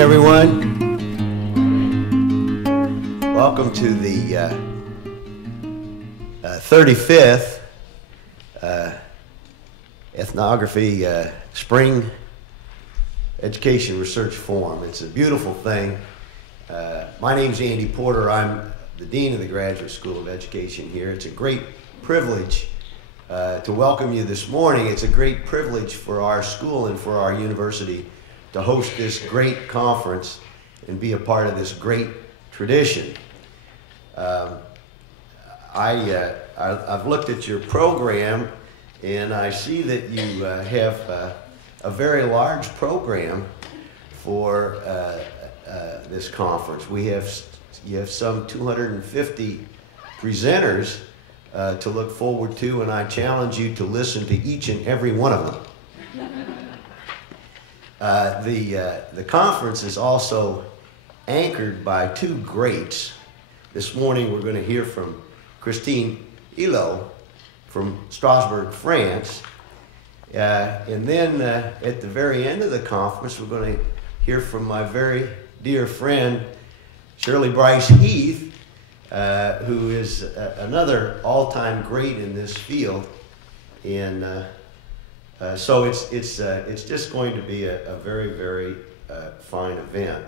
everyone. Welcome to the 35th Ethnography Spring Education Research Forum. It's a beautiful thing. My name's Andy Porter. I'm the Dean of the Graduate School of Education here. It's a great privilege to welcome you this morning. It's a great privilege for our school and for our university to host this great conference and be a part of this great tradition. I've looked at your program and I see that you have a very large program for this conference. You have some 250 presenters to look forward to, and I challenge you to listen to each and every one of them. The conference is also anchored by two greats. This morning we're going to hear from Christine Hélot from Strasbourg, France. And then at the very end of the conference we're going to hear from my very dear friend Shirley Bryce Heath, who is another all-time great in this field. And so it's just going to be a very, very fine event.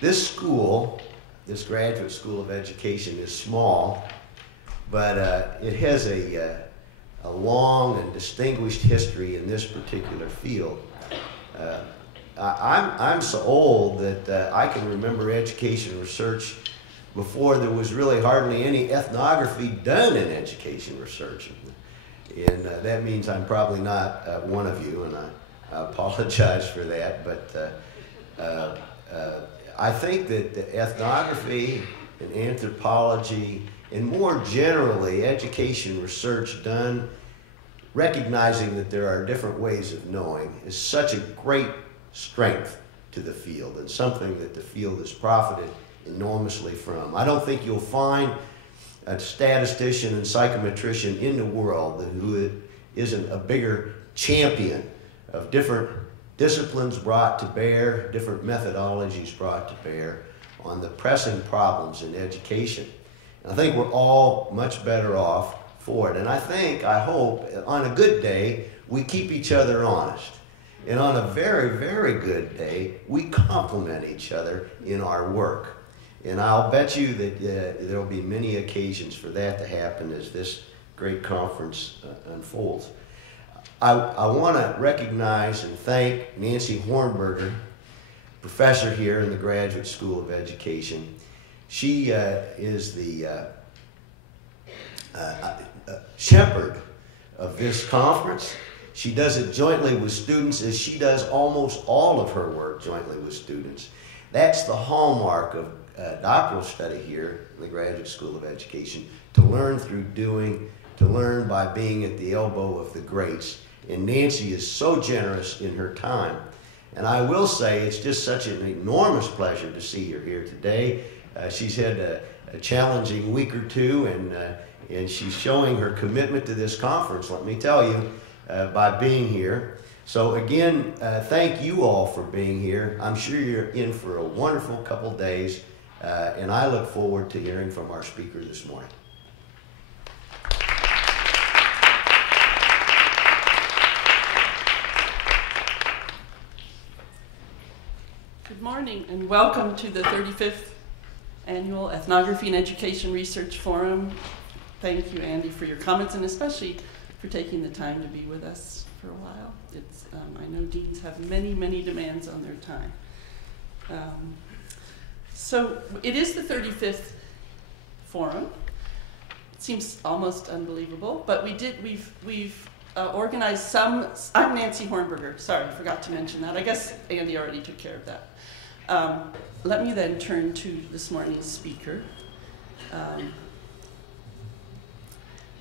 This school, this Graduate School of Education, is small, but it has a long and distinguished history in this particular field. I'm so old that I can remember education research before there was really hardly any ethnography done in education research. And that means I'm probably not one of you, and I apologize for that, but I think that the ethnography and anthropology, and more generally education research done recognizing that there are different ways of knowing, is such a great strength to the field, and something that the field has profited enormously from. I don't think you'll find a statistician and psychometrician in the world who isn't a bigger champion of different disciplines brought to bear, different methodologies brought to bear on the pressing problems in education. And I think we're all much better off for it. And I hope, on a good day, we keep each other honest. And on a very, very good day, we complement each other in our work. And I'll bet you that there'll be many occasions for that to happen as this great conference unfolds. I want to recognize and thank Nancy Hornberger, professor here in the Graduate School of Education. She is the shepherd of this conference. She does it jointly with students, as she does almost all of her work jointly with students. That's the hallmark of doctoral study here in the Graduate School of Education, to learn through doing, to learn by being at the elbow of the greats. And Nancy is so generous in her time. And I will say it's just such an enormous pleasure to see her here today. She's had a challenging week or two, and she's showing her commitment to this conference, let me tell you, by being here. So again, thank you all for being here. I'm sure you're in for a wonderful couple days, and I look forward to hearing from our speaker this morning. Good morning and welcome to the 35th Annual Ethnography and Education Research Forum. Thank you, Andy, for your comments, and especially for taking the time to be with us for a while. I know deans have many, many demands on their time. So it is the 35th forum. It seems almost unbelievable, but we've organized some. I'm Nancy Hornberger. Sorry, I forgot to mention that. I guess Andy already took care of that. Let me then turn to this morning's speaker.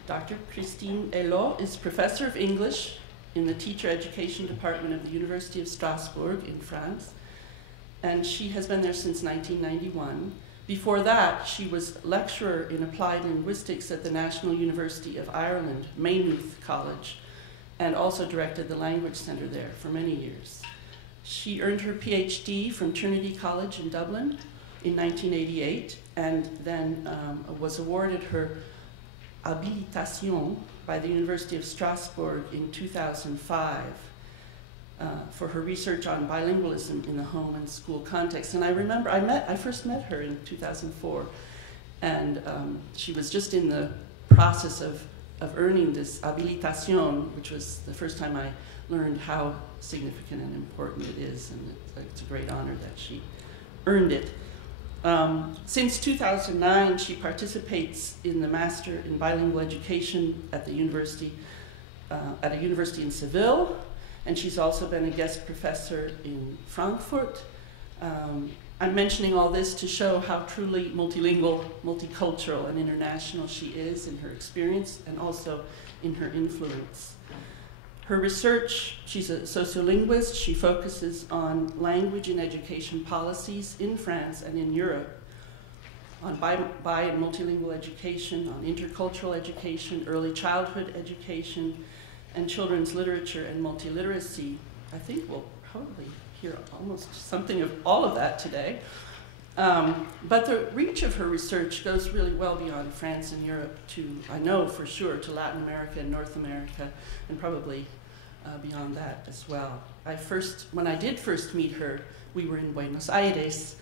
Dr. Christine Hélot is Professor of English in the Teacher Education Department of the University of Strasbourg in France, and she has been there since 1991. Before that, she was lecturer in applied linguistics at the National University of Ireland, Maynooth College, and also directed the Language Center there for many years. She earned her PhD from Trinity College in Dublin in 1988, and then was awarded her habilitation by the University of Strasbourg in 2005 for her research on bilingualism in the home and school context. And I remember I first met her in 2004, and she was just in the process of earning this habilitation, which was the first time I learned how significant and important it is, and it's a great honor that she earned it. Since 2009, she participates in the Master in Bilingual Education at the university, at a university in Seville, and she's also been a guest professor in Frankfurt. I'm mentioning all this to show how truly multilingual, multicultural, and international she is in her experience and also in her influence. Her research, she's a sociolinguist. She focuses on language and education policies in France and in Europe, on bi and multilingual education, on intercultural education, early childhood education, and children's literature and multiliteracy. I think we'll probably hear almost something of all of that today. But the reach of her research goes really well beyond France and Europe to, I know for sure, to Latin America and North America, and probably beyond that as well. When I did first meet her, we were in Buenos Aires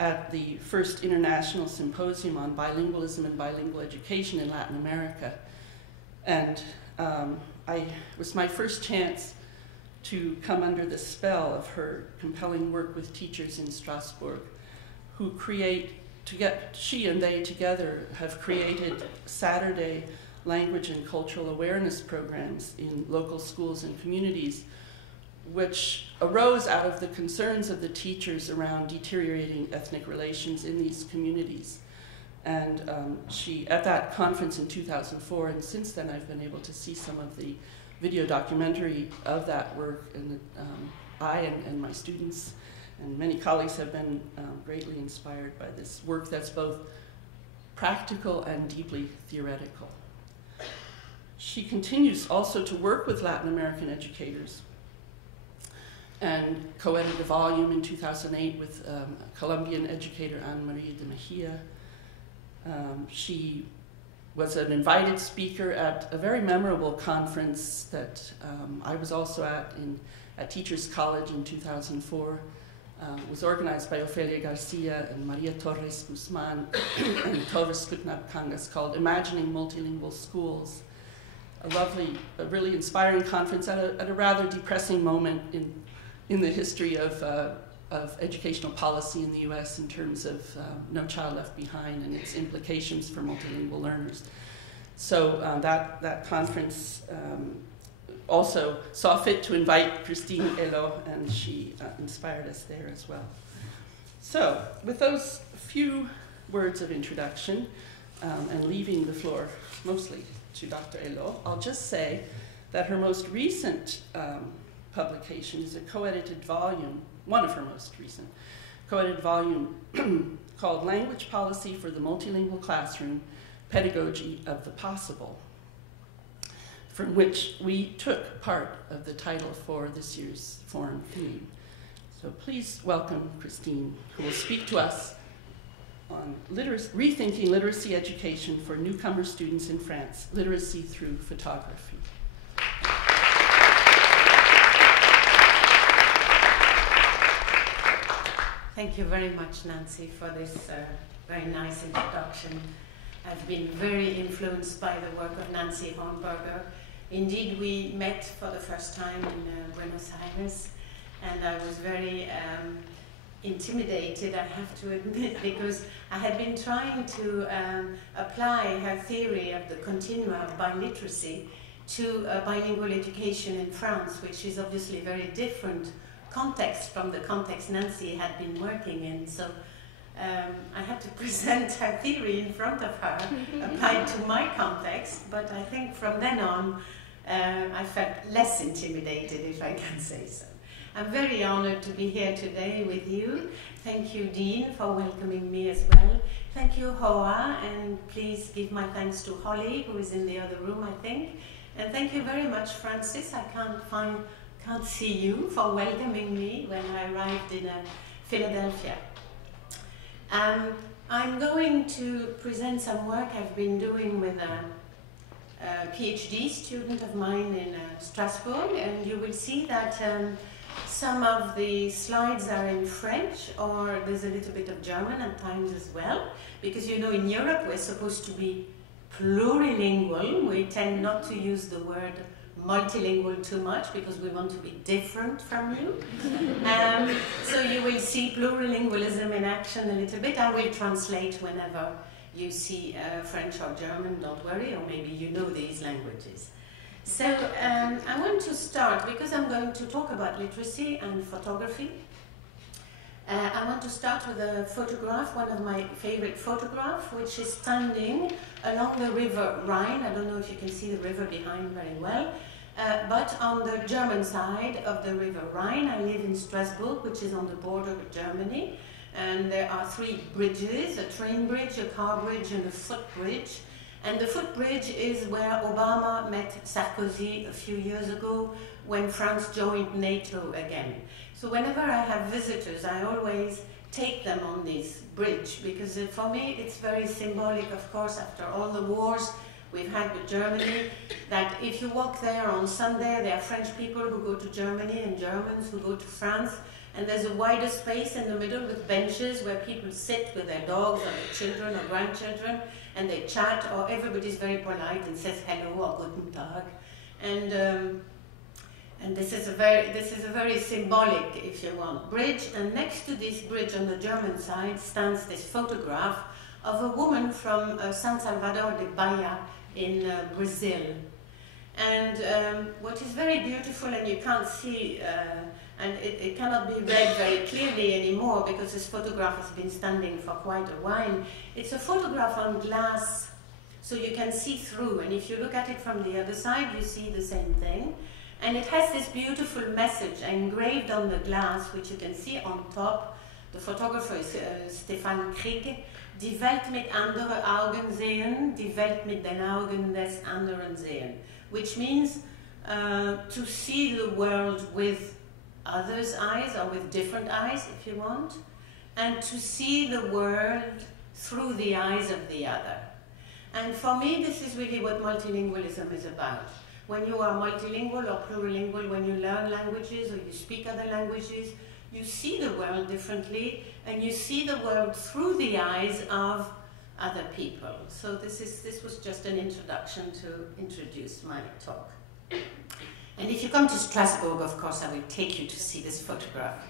at the first international symposium on bilingualism and bilingual education in Latin America. And it was my first chance to come under the spell of her compelling work with teachers in Strasbourg, who she and they together have created Saturday language and cultural awareness programs in local schools and communities, which arose out of the concerns of the teachers around deteriorating ethnic relations in these communities. And at that conference in 2004, and since then I've been able to see some of the video documentary of that work, and I and my students and many colleagues have been greatly inspired by this work that's both practical and deeply theoretical. She continues also to work with Latin American educators and co-edited a volume in 2008 with Colombian educator Anne-Marie de Mejia. She was an invited speaker at a very memorable conference that I was also at Teachers College in 2004. It was organized by Ofelia Garcia and Maria Torres Guzman and Torres Kutnap-Kangas, called Imagining Multilingual Schools. A really inspiring conference at a rather depressing moment in the history of educational policy in the US in terms of No Child Left Behind and its implications for multilingual learners. So that conference also saw fit to invite Christine Hélot, and she inspired us there as well. So with those few words of introduction, and leaving the floor mostly to Dr. Hélot, I'll just say that her most recent publication is a co-edited volume, one of her most recent co-edited volume called Language Policy for the Multilingual Classroom, Pedagogy of the Possible, from which we took part of the title for this year's forum theme. So please welcome Christine, who will speak to us on rethinking literacy education for newcomer students in France, literacy through photography. Thank you very much, Nancy, for this very nice introduction. I've been very influenced by the work of Nancy Hornberger. Indeed, we met for the first time in Buenos Aires, and I was very intimidated, I have to admit, because I had been trying to apply her theory of the continua of biliteracy to bilingual education in France, which is obviously a very different context from the context Nancy had been working in. So I had to present her theory in front of her, applied to my context, but I think from then on I felt less intimidated, if I can say so. I'm very honored to be here today with you. Thank you, Dean, for welcoming me as well. Thank you, Hoa, and please give my thanks to Holly, who is in the other room, I think. And thank you very much, Francis. I can't find can't see you, for welcoming me when I arrived in Philadelphia. I'm going to present some work I've been doing with a PhD student of mine in Strasbourg, and you will see that some of the slides are in French, or there's a little bit of German at times as well, because you know in Europe we're supposed to be plurilingual. We tend not to use the word multilingual too much because we want to be different from you. So you will see plurilingualism in action a little bit. I will translate whenever you see French or German, don't worry, or maybe you know these languages. So I want to start, because I'm going to talk about literacy and photography. I want to start with a photograph, one of my favorite photographs, which is standing along the river Rhine. I don't know if you can see the river behind very well, but on the German side of the river Rhine. I live in Strasbourg, which is on the border with Germany, and there are 3 bridges, a train bridge, a car bridge, and a footbridge. And the footbridge is where Obama met Sarkozy a few years ago when France joined NATO again. So whenever I have visitors, I always take them on this bridge, because for me it's very symbolic, of course, after all the wars we've had with Germany, that if you walk there on Sunday, there are French people who go to Germany and Germans who go to France, and there's a wider space in the middle with benches where people sit with their dogs or their children or grandchildren, and they chat, or everybody's very polite and says hello or guten tag. And this is a very symbolic, if you want, bridge. And next to this bridge on the German side stands this photograph of a woman from San Salvador de Bahia in Brazil. And what is very beautiful, and you can't see, and it cannot be read very clearly anymore because this photograph has been standing for quite a while. It's a photograph on glass, so you can see through, and if you look at it from the other side, you see the same thing. And it has this beautiful message engraved on the glass, which you can see on top. The photographer is Stefan Krieg. Die Welt mit anderen Augen sehen, die Welt mit den Augen des anderen sehen. Which means to see the world with others' eyes, or with different eyes, if you want, and to see the world through the eyes of the other. And for me, this is really what multilingualism is about. When you are multilingual or plurilingual, when you learn languages or you speak other languages, you see the world differently, and you see the world through the eyes of other people. So this was just an introduction to introduce my talk. And if you come to Strasbourg, of course, I will take you to see this photograph.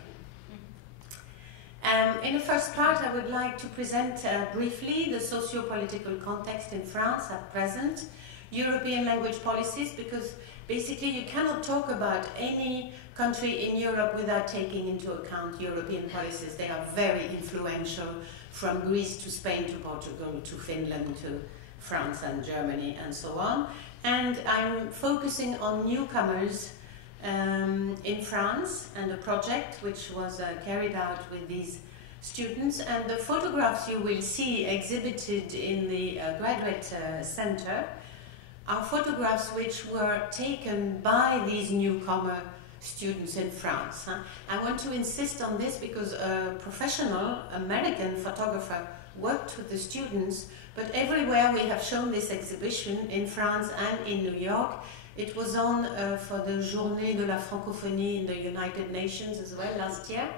In the first part, I would like to present briefly the socio-political context in France at present, European language policies, because basically you cannot talk about any country in Europe without taking into account European policies. They are very influential, from Greece to Spain to Portugal to Finland to France and Germany and so on. And I'm focusing on newcomers in France, and a project which was carried out with these students. And the photographs you will see exhibited in the graduate center are photographs which were taken by these newcomer students in France. I want to insist on this because a professional American photographer worked with the students, but everywhere we have shown this exhibition, in France and in New York. It was on for the Journée de la Francophonie in the United Nations as well last year.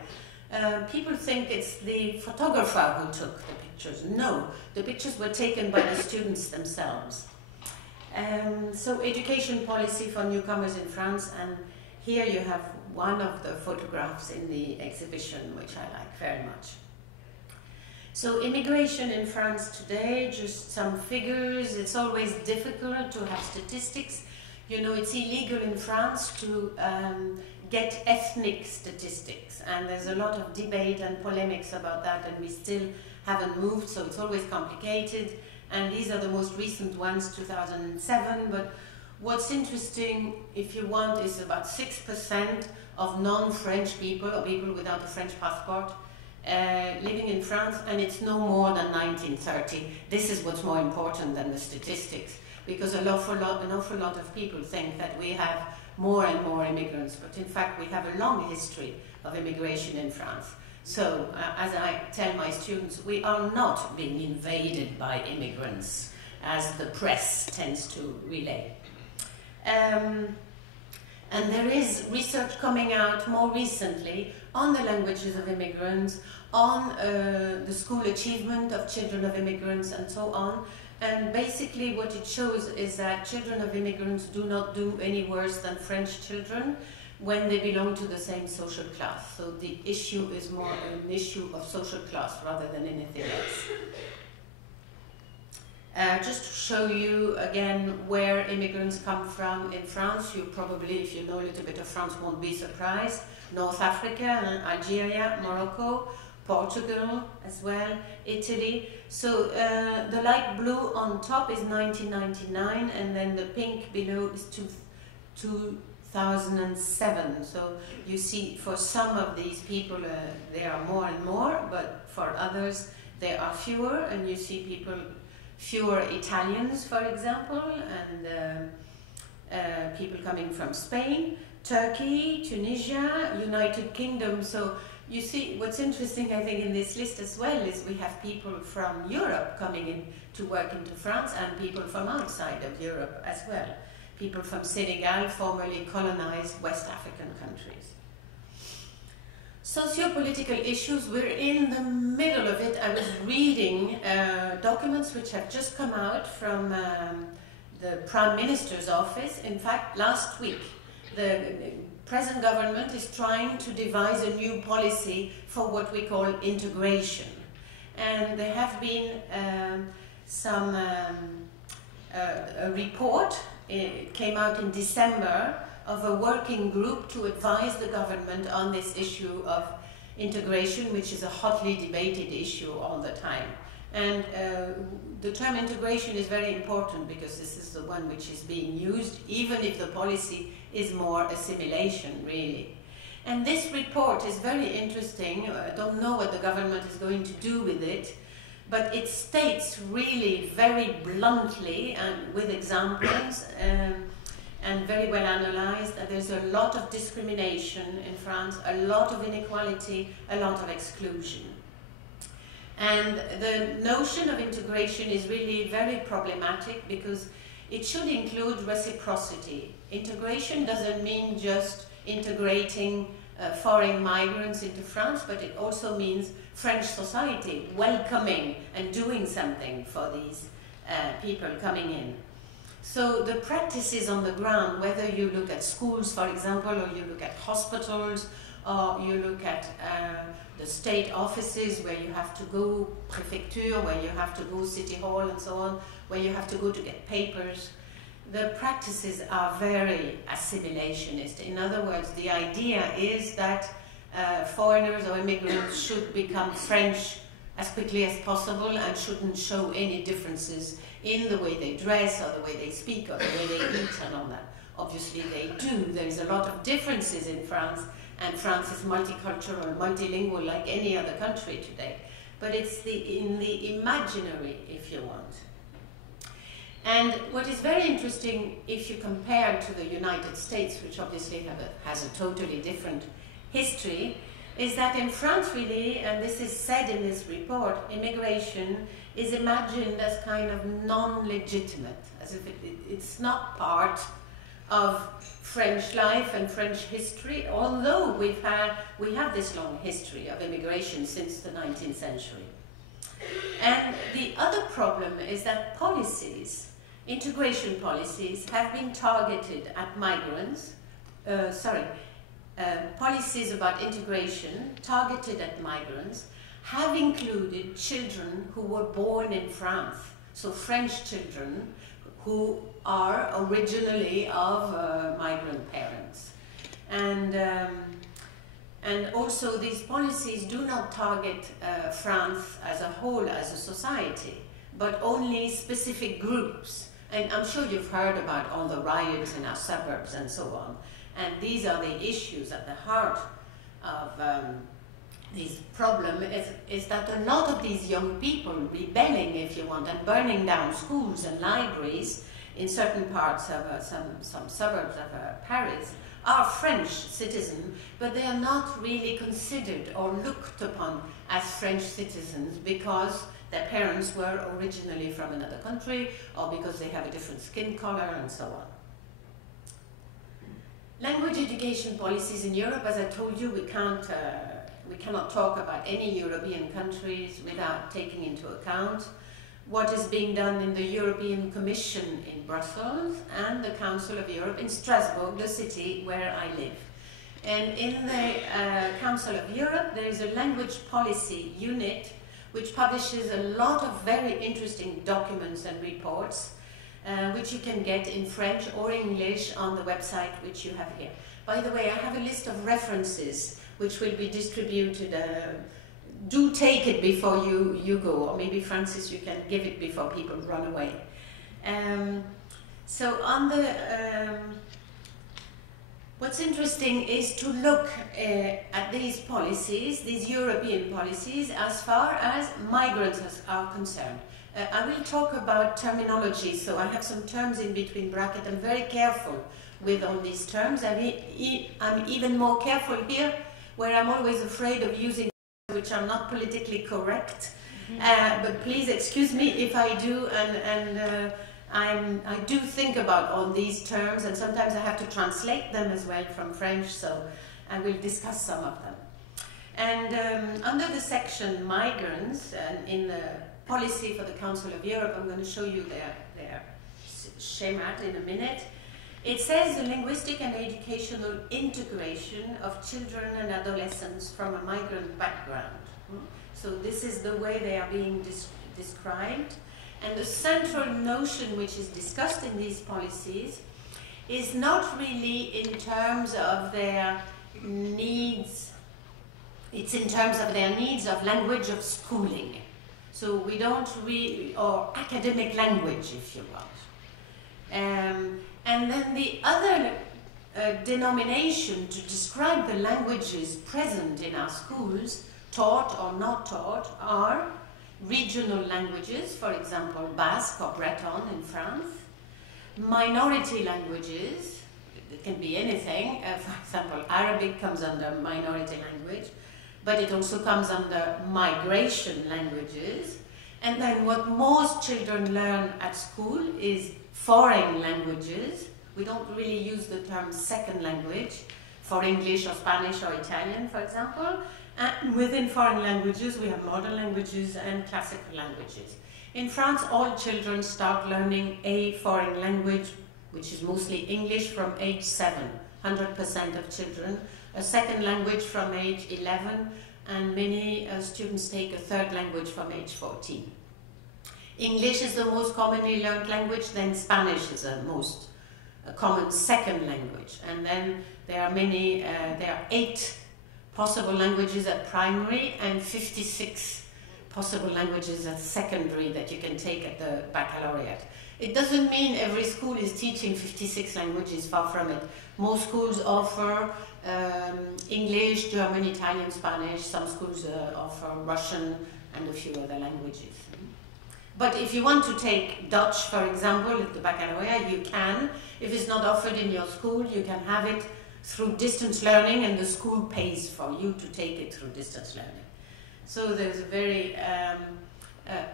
People think it's the photographer who took the pictures. No, the pictures were taken by the students themselves. So education policy for newcomers in France, and here you have one of the photographs in the exhibition, which I like very much. So immigration in France today, just some figures. It's always difficult to have statistics. You know, it's illegal in France to get ethnic statistics, and there's a lot of debate and polemics about that, and we still haven't moved, so it's always complicated. And these are the most recent ones, 2007, but what's interesting, if you want, is about 6% of non-French people, or people without a French passport, living in France, and it's no more than 1930. This is what's more important than the statistics, because an awful lot of people think that we have more and more immigrants, but in fact we have a long history of immigration in France. So, as I tell my students, we are not being invaded by immigrants, as the press tends to relay. And there is research coming out more recently on the languages of immigrants, on the school achievement of children of immigrants, and so on. And basically what it shows is that children of immigrants do not do any worse than French children when they belong to the same social class. So the issue is more an issue of social class rather than anything else. Just to show you again where immigrants come from in France, you probably, if you know a little bit of France, won't be surprised. North Africa, Algeria, Morocco, Portugal as well, Italy. So the light blue on top is 1999, and then the pink below is 2007. So you see for some of these people there are more and more, but for others there are fewer, and you see fewer Italians, for example, and people coming from Spain, Turkey, Tunisia, United Kingdom. So you see, what's interesting, I think, in this list as well is we have people from Europe coming in to work into France, and people from outside of Europe as well. People from Senegal, formerly colonized West African countries. Socio-political issues, we're in the middle of it. I was reading documents which have just come out from the Prime Minister's office. In fact, last week, the present government is trying to devise a new policy for what we call integration. And there have been a report, it came out in December, of a working group to advise the government on this issue of integration, which is a hotly debated issue all the time. And the term integration is very important because this is the one which is being used, even if the policy is more assimilation, really. And this report is very interesting. I don't know what the government is going to do with it, but it states really very bluntly and with examples and very well analyzed that there's a lot of discrimination in France, a lot of inequality, a lot of exclusion. And the notion of integration is really very problematic because it should include reciprocity. Integration doesn't mean just integrating foreign migrants into France, but it also means French society welcoming and doing something for these people coming in. So the practices on the ground, whether you look at schools, for example, or you look at hospitals, or you look at the state offices where you have to go, prefecture, where you have to go, city hall and so on, where you have to go to get papers, the practices are very assimilationist. In other words, the idea is that foreigners or immigrants should become French as quickly as possible and shouldn't show any differences in the way they dress or the way they speak or the way they eat and all that. Obviously they do. There's a lot of differences in France, and France is multicultural, multilingual like any other country today. But it's in the imaginary, if you want. And what is very interesting, if you compare to the United States, which obviously has a totally different history, is that in France really, and this is said in this report, immigration is imagined as kind of non-legitimate, as if it's not part of French life and French history, although we have this long history of immigration since the 19th century. And the other problem is that integration policies have been targeted at migrants, policies about integration targeted at migrants have included children who were born in France, so French children who are originally of migrant parents. And also these policies do not target France as a whole, as a society, but only specific groups. And I'm sure you've heard about all the riots in our suburbs and so on. And these are the issues at the heart of this problem, is that a lot of these young people rebelling, if you want, and burning down schools and libraries in certain parts of some suburbs of Paris are French citizens, but they are not really considered or looked upon as French citizens because their parents were originally from another country or because they have a different skin color and so on. Language education policies in Europe, as I told you, we cannot talk about any European countries without taking into account what is being done in the European Commission in Brussels and the Council of Europe in Strasbourg, the city where I live. And in the Council of Europe, there is a language policy unit which publishes a lot of very interesting documents and reports, which you can get in French or English on the website which you have here. By the way, I have a list of references which will be distributed. Do take it before you go, or maybe Francis, you can give it before people run away. So on the what's interesting is to look at these policies, these European policies, as far as migrants are concerned. I will talk about terminology, so I have some terms in between brackets. I'm very careful with all these terms. I'm even more careful here, where I'm always afraid of using which are not politically correct, but please excuse me if I do, and I do think about all these terms, and sometimes I have to translate them as well from French, so I will discuss some of them. And under the section migrants, and in the policy for the Council of Europe, I'm going to show you their schema in a minute. It says the linguistic and educational integration of children and adolescents from a migrant background. So this is the way they are being described. And the central notion which is discussed in these policies is not really in terms of their needs, it's in terms of their needs of language of schooling. So we don't really, or academic language if you want. And then the other denomination to describe the languages present in our schools, taught or not taught, are regional languages, for example, Basque or Breton in France, minority languages, it can be anything, for example, Arabic comes under minority language, but it also comes under migration languages, and then what most children learn at school is foreign languages. We don't really use the term second language for English or Spanish or Italian, for example. And within foreign languages, we have modern languages and classical languages. In France, all children start learning a foreign language, which is mostly English, from age 7, 100% of children. A second language from age 11, and many students take a third language from age 14. English is the most commonly learned language, then Spanish is the most common second language. And then there are there are 8 possible languages at primary and 56 possible languages at secondary that you can take at the baccalaureate. It doesn't mean every school is teaching 56 languages, far from it. Most schools offer English, German, Italian, Spanish. Some schools offer Russian and a few other languages. But if you want to take Dutch, for example, at the baccalaureate, you can. If it's not offered in your school, you can have it through distance learning, and the school pays for you to take it through distance learning. So there's a very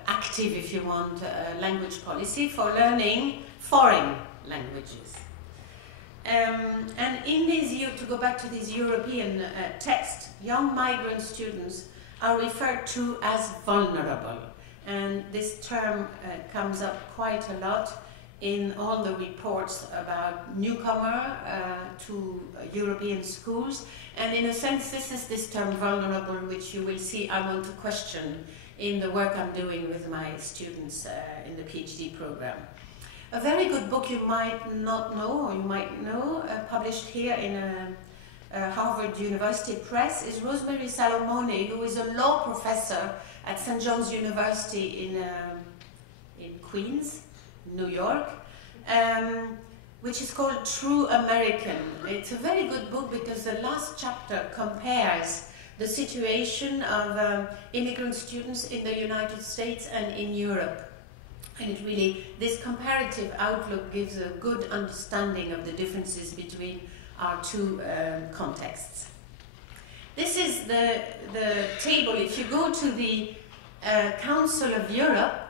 active, if you want, language policy for learning foreign languages. And in these, to go back to this European text, young migrant students are referred to as vulnerable. And this term comes up quite a lot in all the reports about newcomer to European schools. And in a sense, this is this term vulnerable, which you will see I want to question in the work I'm doing with my students in the PhD program. A very good book you might not know, or you might know, published here in Harvard University Press, is Rosemary Salomone, who is a law professor at St. John's University in Queens, New York, which is called True American. It's a very good book because the last chapter compares the situation of immigrant students in the United States and in Europe. And it really, this comparative outlook gives a good understanding of the differences between our two contexts. This is the table. If you go to the Council of Europe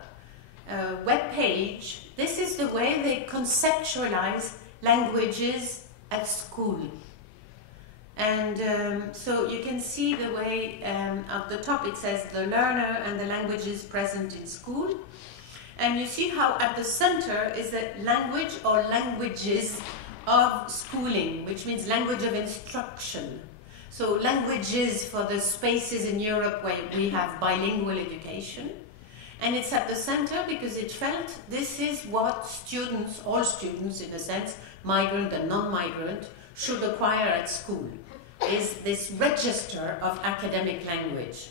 web page, this is the way they conceptualize languages at school. And so you can see the way at the top it says the learner and the languages present in school. And you see how at the center is the language or languages of schooling, which means language of instruction. So languages for the spaces in Europe where we have bilingual education. And it's at the center because it felt this is what students, all students in a sense, migrant and non-migrant, should acquire at school, is this register of academic language.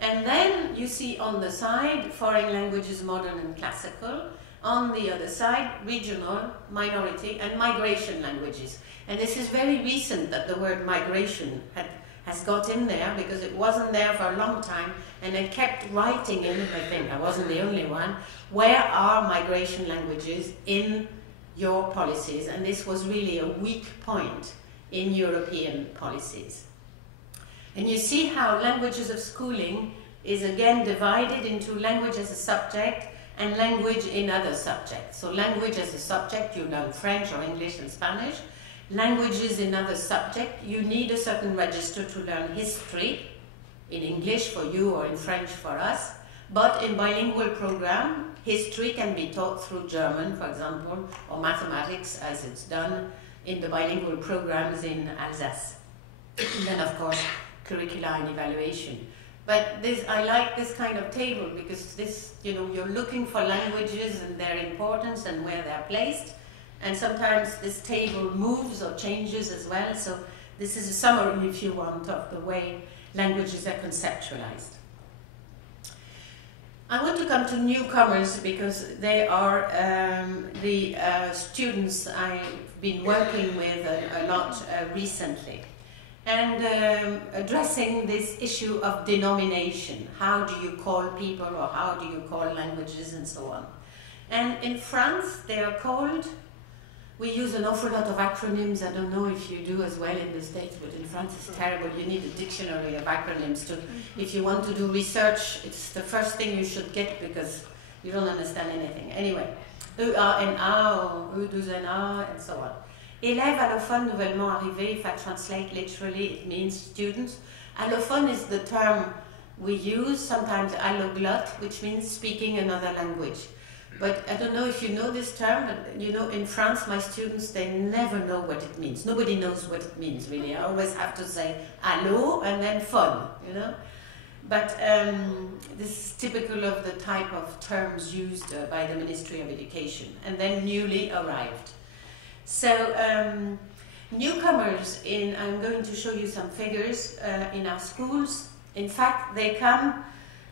And then you see on the side, foreign languages, modern and classical. On the other side, regional, minority, and migration languages. And this is very recent that the word migration has got in there, because it wasn't there for a long time, and they kept writing in, I think, I wasn't the only one, where are migration languages in your policies? And this was really a weak point in European policies. And you see how languages of schooling is again divided into language as a subject and language in other subjects. So language as a subject, you learn French or English and Spanish. Languages in other subject, you need a certain register to learn history, in English for you or in French for us. But in bilingual program, history can be taught through German, for example, or mathematics as it's done in the bilingual programs in Alsace. And then, of course, curricula and evaluation. But this, I like this kind of table because this, you know, you're looking for languages and their importance and where they're placed. And sometimes this table moves or changes as well. So this is a summary, if you want, of the way languages are conceptualized. I want to come to newcomers because they are the students I've been working with a lot recently. And addressing this issue of denomination. How do you call people, or how do you call languages, and so on. And in France, they are called, we use an awful lot of acronyms. I don't know if you do as well in the States, but in France it's terrible. You need a dictionary of acronyms to, if you want to do research, it's the first thing you should get because you don't understand anything. Anyway, EANA, or E12NA, and so on. Élèves allophone nouvellement arrivés, if I translate literally, it means students. Allophone is the term we use, sometimes alloglot, which means speaking another language. But I don't know if you know this term, but you know, in France, my students, they never know what it means. Nobody knows what it means, really. I always have to say allo and then phone, you know. But this is typical of the type of terms used by the Ministry of Education. And then newly arrived. So newcomers, I'm going to show you some figures in our schools. In fact, they come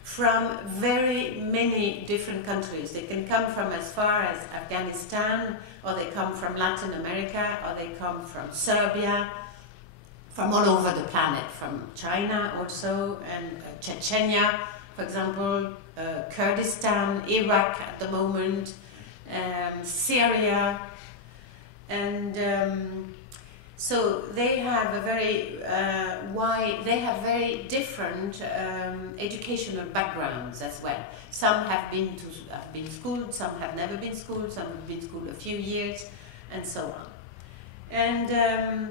from very many different countries. They can come from as far as Afghanistan, or they come from Latin America, or they come from Serbia, from all over the planet, from China also, and Chechnya, for example, Kurdistan, Iraq at the moment, Syria. And so they have a very they have very different educational backgrounds as well. Some have been schooled, some have never been schooled, some have been schooled a few years, and so on. And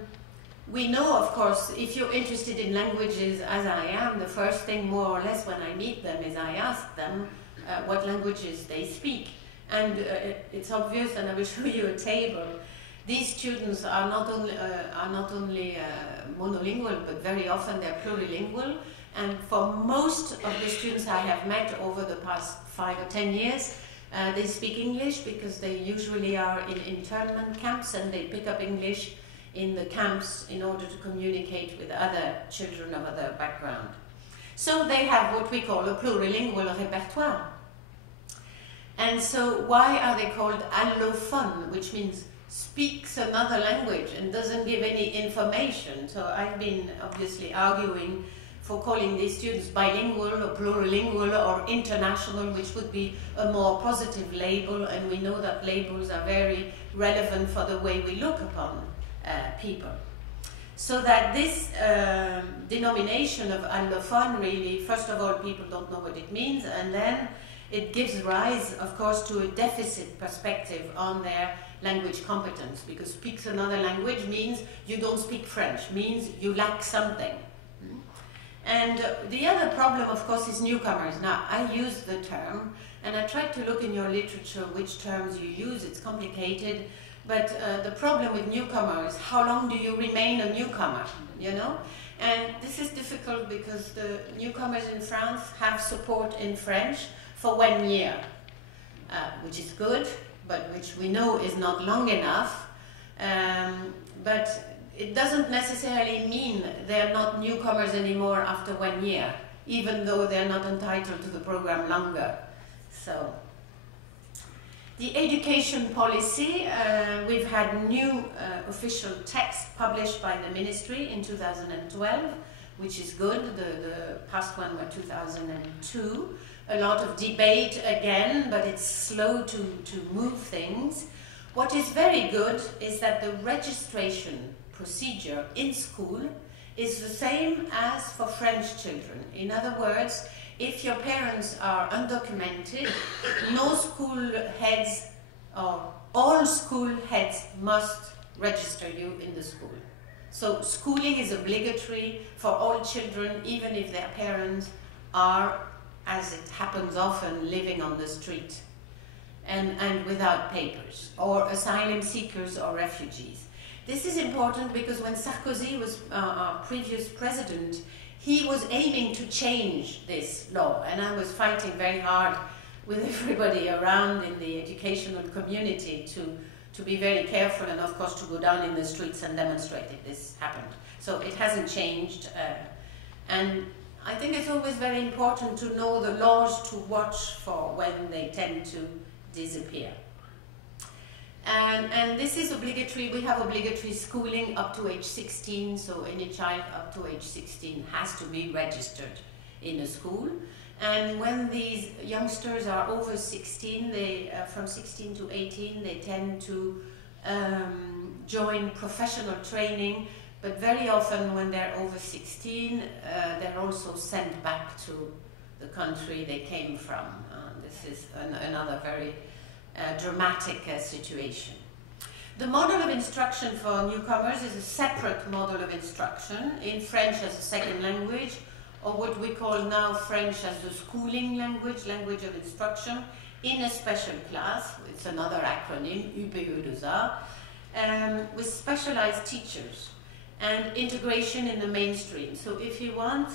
we know, of course, if you're interested in languages, as I am, the first thing more or less when I meet them is I ask them what languages they speak. And it's obvious, and I will show you a table. These students are not only monolingual, but very often they're plurilingual. And for most of the students I have met over the past 5 or 10 years, they speak English because they usually are in internment camps and they pick up English in the camps in order to communicate with other children of other background. So they have what we call a plurilingual répertoire. And so why are they called allophone, which means speaks another language and doesn't give any information? So I've been obviously arguing for calling these students bilingual or plurilingual or international, which would be a more positive label, and we know that labels are very relevant for the way we look upon people. So that this denomination of allophone really, first of all, people don't know what it means, and then it gives rise, of course, to a deficit perspective on their language competence, because speaks another language means you don't speak French, means you lack something. And the other problem, of course, is newcomers. Now, I use the term, and I tried to look in your literature which terms you use. It's complicated, but the problem with newcomers is how long do you remain a newcomer, you know? And this is difficult because the newcomers in France have support in French for 1 year, which is good, but which we know is not long enough. But it doesn't necessarily mean they're not newcomers anymore after 1 year, even though they're not entitled to the program longer. So, the education policy, we've had new official text published by the ministry in 2012, which is good. The past one were 2002. A lot of debate again, but it's slow to move things. What is very good is that the registration procedure in school is the same as for French children. In other words, if your parents are undocumented, no school heads or all school heads must register you in the school. So schooling is obligatory for all children, even if their parents are, as it happens often, living on the street and without papers, or asylum seekers or refugees. This is important because when Sarkozy was our previous president, he was aiming to change this law, and I was fighting very hard with everybody around in the educational community to be very careful, and of course to go down in the streets and demonstrate if this happened. So it hasn't changed, and I think it's always very important to know the laws to watch for when they tend to disappear. And this is obligatory. We have obligatory schooling up to age 16, so any child up to age 16 has to be registered in a school. And when these youngsters are over 16, from 16 to 18, they tend to join professional training, but very often when they're over 16, they're also sent back to the country they came from. This is another very dramatic situation. The model of instruction for newcomers is a separate model of instruction in French as a second language, or what we call now French as the schooling language, language of instruction, in a special class. It's another acronym, UPE2A, with specialized teachers and integration in the mainstream. So if you want,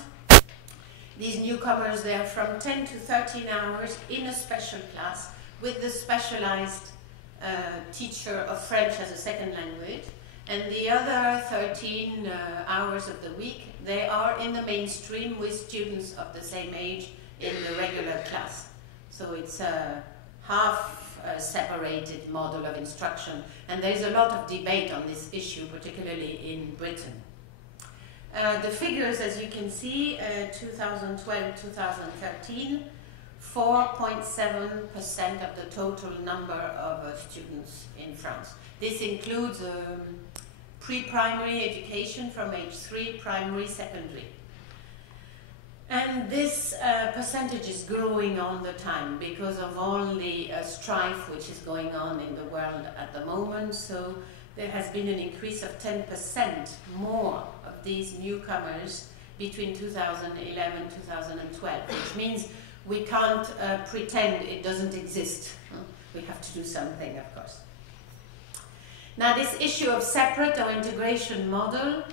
these newcomers, they're from 10 to 13 hours in a special class with the specialized teacher of French as a second language, and the other 13 hours of the week, they are in the mainstream with students of the same age in the regular class. So it's a half separated model of instruction, and there's a lot of debate on this issue, particularly in Britain. The figures, as you can see, 2012-2013, 4.7% of the total number of students in France. This includes pre-primary education from age 3, primary, secondary. And this percentage is growing all the time because of all the strife which is going on in the world at the moment. So there has been an increase of 10% more of these newcomers between 2011 and 2012, which means we can't pretend it doesn't exist. We have to do something, of course. Now, this issue of separate or integration model,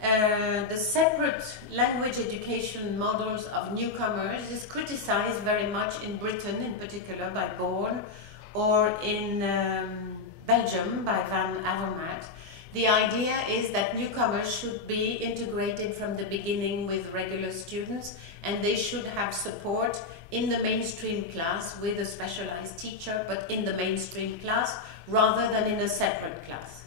the separate language education models of newcomers is criticized very much in Britain, in particular by Born, or in Belgium by Van Avermaet. The idea is that newcomers should be integrated from the beginning with regular students, and they should have support in the mainstream class with a specialized teacher, but in the mainstream class rather than in a separate class.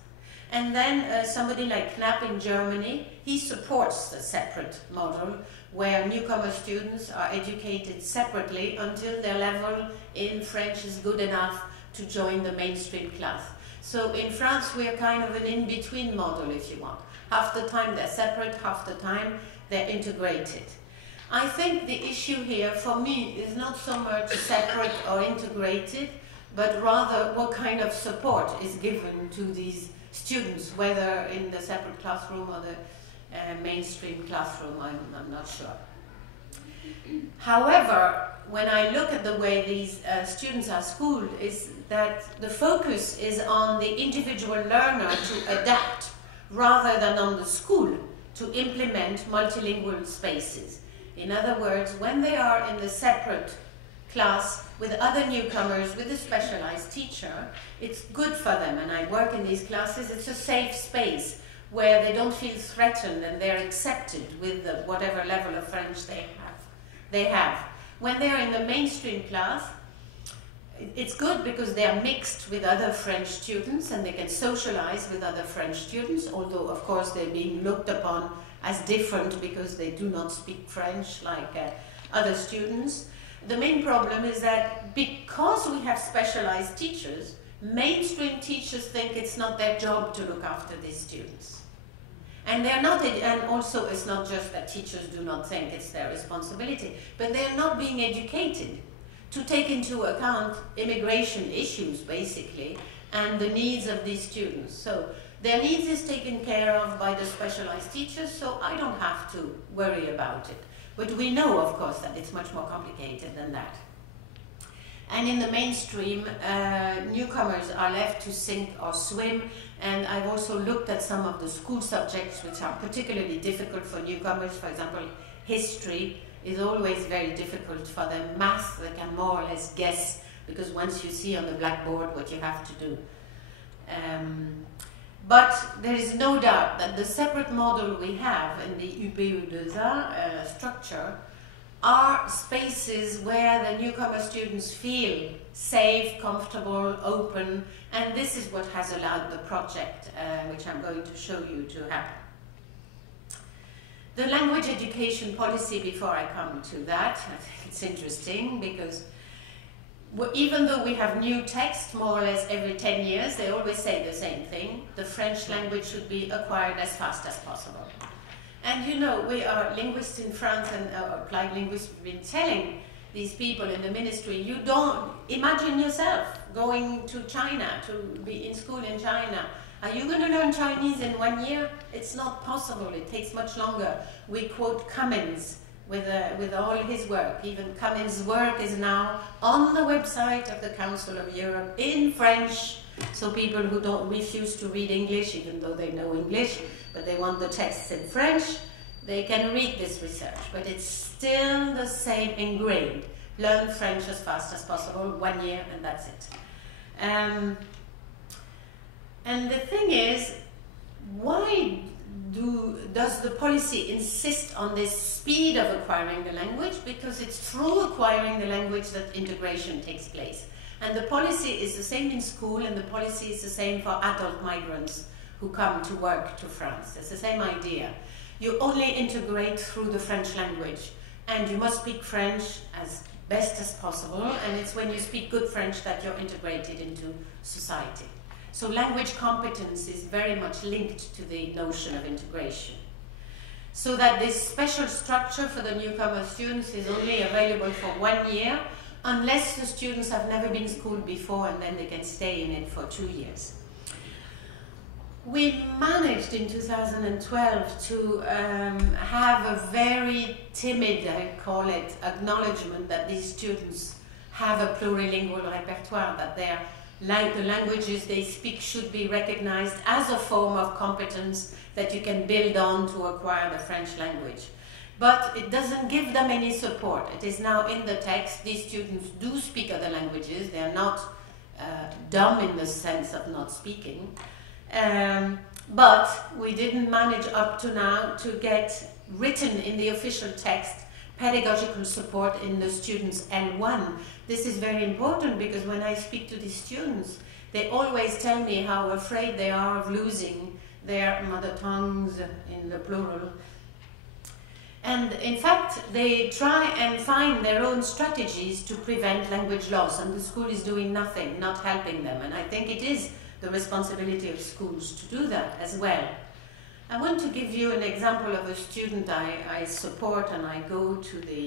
And then somebody like Knapp in Germany, he supports the separate model where newcomer students are educated separately until their level in French is good enough to join the mainstream class. So in France we are kind of an in-between model, if you want. Half the time they're separate, half the time they're integrated. I think the issue here for me is not so much separate or integrated, but rather what kind of support is given to these students, whether in the separate classroom or the mainstream classroom, I'm not sure. However, when I look at the way these students are schooled, is that the focus is on the individual learner to adapt rather than on the school to implement multilingual spaces. In other words, when they are in the separate class with other newcomers, with a specialized teacher, it's good for them. And I work in these classes, it's a safe space where they don't feel threatened and they're accepted with whatever level of French they have. When they're in the mainstream class, it's good because they are mixed with other French students and they can socialize with other French students, although of course they're being looked upon as different because they do not speak French like other students. The main problem is that because we have specialized teachers, mainstream teachers think it's not their job to look after these students. And they're not, and also it's not just that teachers do not think it's their responsibility, but they're not being educated to take into account immigration issues, basically, and the needs of these students. So their needs is taken care of by the specialized teachers, so I don't have to worry about it. But we know, of course, that it's much more complicated than that. And in the mainstream, newcomers are left to sink or swim, and I've also looked at some of the school subjects which are particularly difficult for newcomers. For example, history is always very difficult for them. Math, they can more or less guess, because once you see on the blackboard what you have to do. But there is no doubt that the separate model we have in the UPE2A structure are spaces where the newcomer students feel safe, comfortable, open, and this is what has allowed the project, which I'm going to show you, to happen. The language education policy, before I come to that, I think it's interesting because even though we have new text more or less every 10 years, they always say the same thing: the French language should be acquired as fast as possible. And you know, we are linguists in France and applied linguists have been telling these people in the ministry, you don't imagine yourself going to China, to be in school in China. Are you going to learn Chinese in 1 year? It's not possible, it takes much longer. We quote Cummins with all his work. Even Cummins' work is now on the website of the Council of Europe in French, so people who don't refuse to read English, even though they know English, but they want the texts in French, they can read this research. But it's still the same ingrained. Learn French as fast as possible, 1 year, and that's it. And the thing is, why does the policy insist on this speed of acquiring the language? Because it's through acquiring the language that integration takes place. And the policy is the same in school, and the policy is the same for adult migrants who come to work to France. It's the same idea. You only integrate through the French language, and you must speak French as best as possible, and it's when you speak good French that you're integrated into society. So language competence is very much linked to the notion of integration. So that this special structure for the newcomer students is only available for 1 year, unless the students have never been schooled before, and then they can stay in it for 2 years. We managed in 2012 to have a very timid, I call it, acknowledgement that these students have a plurilingual repertoire, that the languages they speak should be recognized as a form of competence that you can build on to acquire the French language. But it doesn't give them any support. It is now in the text. These students do speak other languages. They are not dumb in the sense of not speaking. But we didn't manage up to now to get written in the official text pedagogical support in the students L1. This is very important because when I speak to these students, they always tell me how afraid they are of losing their mother tongues in the plural. And in fact, they try and find their own strategies to prevent language loss, and the school is doing nothing, not helping them. And I think it is the responsibility of schools to do that as well. I want to give you an example of a student I support, and I go to the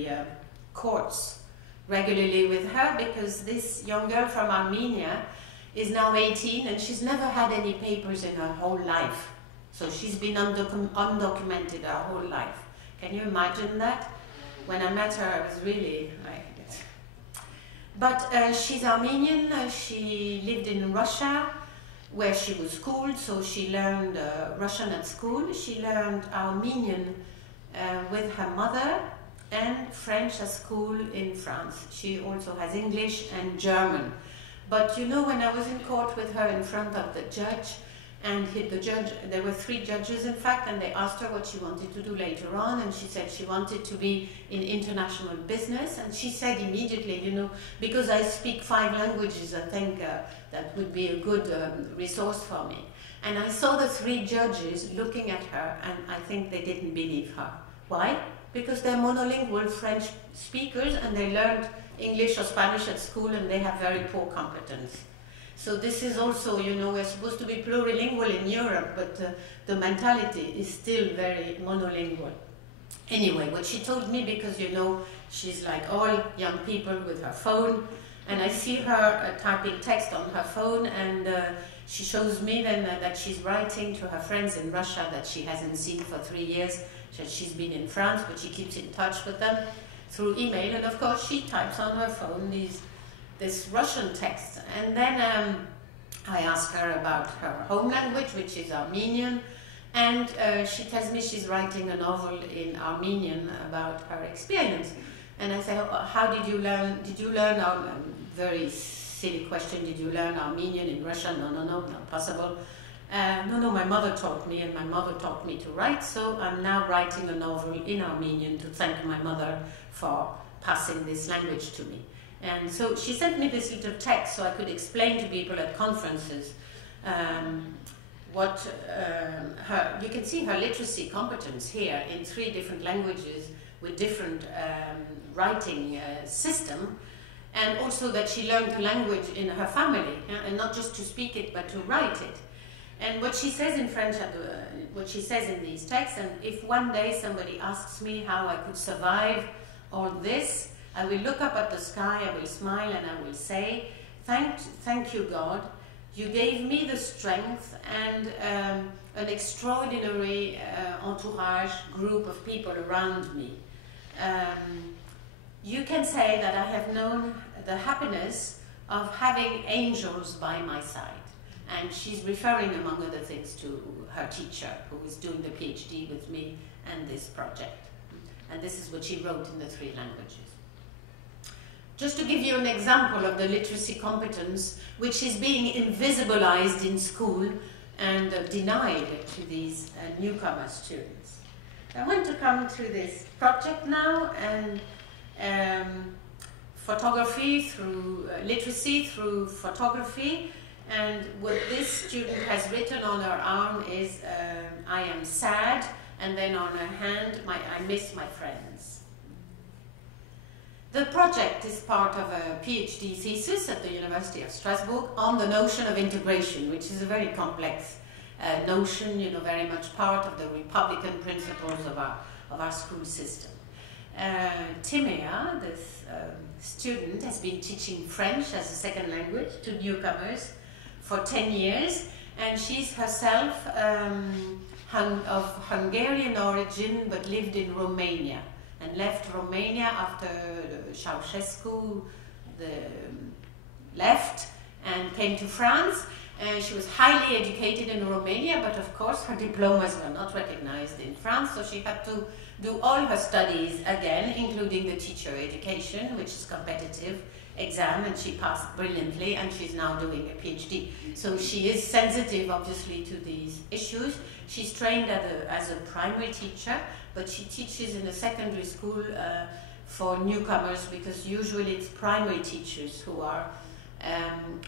courts regularly with her, because this young girl from Armenia is now 18 and she's never had any papers in her whole life. So she's been undocumented her whole life. Can you imagine that? When I met her, I was really like this. But she's Armenian. She lived in Russia, where she was schooled, so she learned Russian at school. She learned Armenian with her mother, and French at school in France. She also has English and German. But you know, when I was in court with her in front of the judge, and the judge, there were 3 judges in fact, and they asked her what she wanted to do later on, and she said she wanted to be in international business, and she said immediately, you know, because I speak 5 languages, I think that would be a good resource for me. And I saw the 3 judges looking at her, and I think they didn't believe her. Why? Because they're monolingual French speakers, and they learned English or Spanish at school, and they have very poor competence. So this is also, you know, we're supposed to be plurilingual in Europe, but the mentality is still very monolingual. Anyway, what she told me, because, you know, she's like all young people with her phone, and I see her typing text on her phone, and she shows me then that she's writing to her friends in Russia that she hasn't seen for 3 years. She's been in France, but she keeps in touch with them through email, and of course she types on her phone this Russian text. And then I ask her about her home language, which is Armenian, and she tells me she's writing a novel in Armenian about her experience. And I say, oh, how did you learn, very silly question, did you learn Armenian in Russia? No, not possible. No, my mother taught me, and my mother taught me to write, so I'm now writing a novel in Armenian to thank my mother for passing this language to me. And so she sent me this little text so I could explain to people at conferences what you can see her literacy competence here in 3 different languages with different writing system, and also that she learned the language in her family, and not just to speak it but to write it. And what she says in French, what she says in these texts, and if one day somebody asks me how I could survive all this, I will look up at the sky, I will smile, and I will say, thank you, God. You gave me the strength and an extraordinary entourage, group of people around me. You can say that I have known the happiness of having angels by my side. And she's referring, among other things, to her teacher, who is doing the PhD with me and this project. And this is what she wrote in the 3 languages. Just to give you an example of the literacy competence, which is being invisibilized in school and denied to these newcomer students. I want to come to this project now, and photography through literacy through photography. And what this student has written on her arm is, I am sad, and then on her hand, I miss my friends. The project is part of a PhD thesis at the University of Strasbourg on the notion of integration, which is a very complex notion, you know, very much part of the Republican principles of our school system. Timea, this student, has been teaching French as a second language to newcomers for 10 years, and she's herself of Hungarian origin but lived in Romania, and left Romania after Ceausescu left and came to France. She was highly educated in Romania, but of course her diplomas were not recognized in France, so she had to do all her studies again, including the teacher education, which is competitive exam, and she passed brilliantly, and she's now doing a PhD. So she is sensitive, obviously, to these issues. She's trained as a primary teacher, but she teaches in a secondary school for newcomers, because usually it's primary teachers who are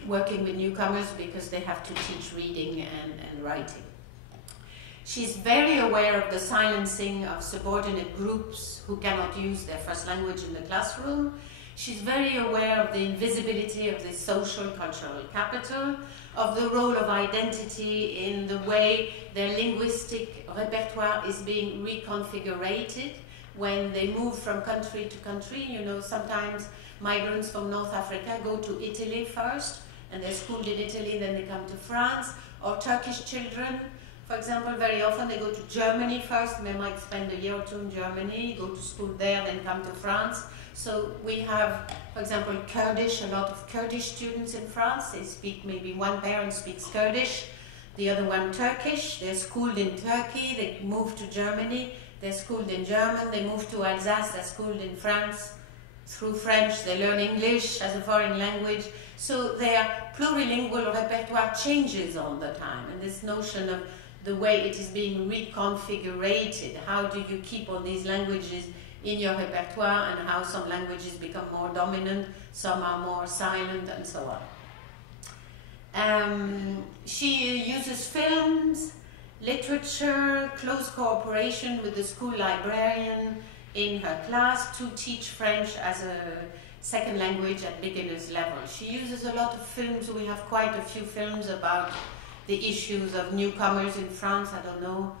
working with newcomers because they have to teach reading and writing. She's very aware of the silencing of subordinate groups who cannot use their first language in the classroom. She's very aware of the invisibility of the social cultural capital, of the role of identity in the way their linguistic repertoire is being reconfigurated when they move from country to country. You know, sometimes migrants from North Africa go to Italy first, and they're schooled in Italy, then they come to France, or Turkish children, for example, very often they go to Germany first, and they might spend a year or two in Germany, go to school there, then come to France. So we have, for example, Kurdish, a lot of Kurdish students in France. They speak, maybe one parent speaks Kurdish, the other one Turkish. They're schooled in Turkey, they move to Germany, they're schooled in German, they move to Alsace, they're schooled in France. Through French, they learn English as a foreign language. So their plurilingual repertoire changes all the time. And this notion of the way it is being reconfigurated, how do you keep all these languages in your repertoire, and how some languages become more dominant, some are more silent, and so on. She uses films, literature, close cooperation with the school librarian in her class to teach French as a second language at beginner's level. She uses a lot of films. We have quite a few films about the issues of newcomers in France. I don't know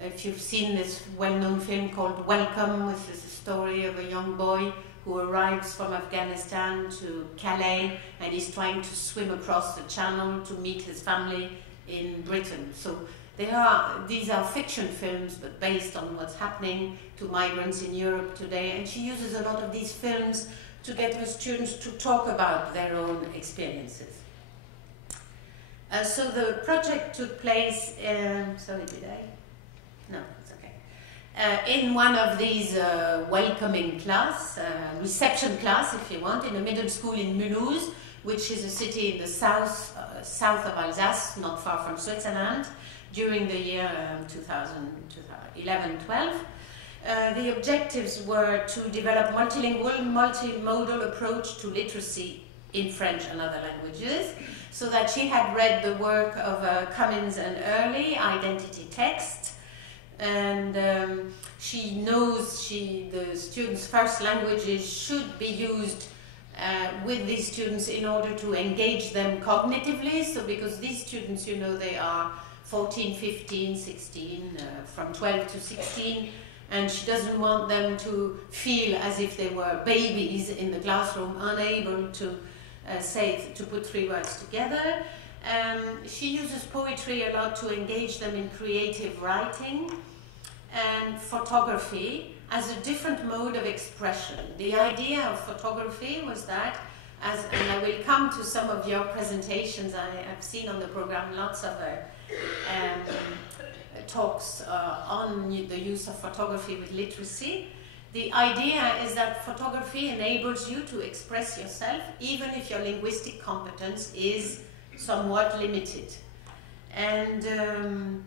if you've seen this well-known film called Welcome, which is a story of a young boy who arrives from Afghanistan to Calais, and he's trying to swim across the channel to meet his family in Britain. So these are fiction films, but based on what's happening to migrants in Europe today. And she uses a lot of these films to get her students to talk about their own experiences. So the project took place, sorry, did I? No, it's okay. In one of these welcoming class, reception class if you want, in a middle school in Mulhouse, which is a city in the south of Alsace, not far from Switzerland, during the year 2011-12. The objectives were to develop multilingual, multimodal approach to literacy in French and other languages, so that she had read the work of Cummins and Early, Identity Text, and she knows the students' first languages should be used with these students in order to engage them cognitively. So because these students, you know, they are 14, 15, 16, from 12 to 16, and she doesn't want them to feel as if they were babies in the classroom, unable to to put three words together. She uses poetry a lot to engage them in creative writing, and photography as a different mode of expression. The idea of photography was that, and I will come to some of your presentations, I've seen on the program lots of talks on the use of photography with literacy. The idea is that photography enables you to express yourself even if your linguistic competence is somewhat limited. And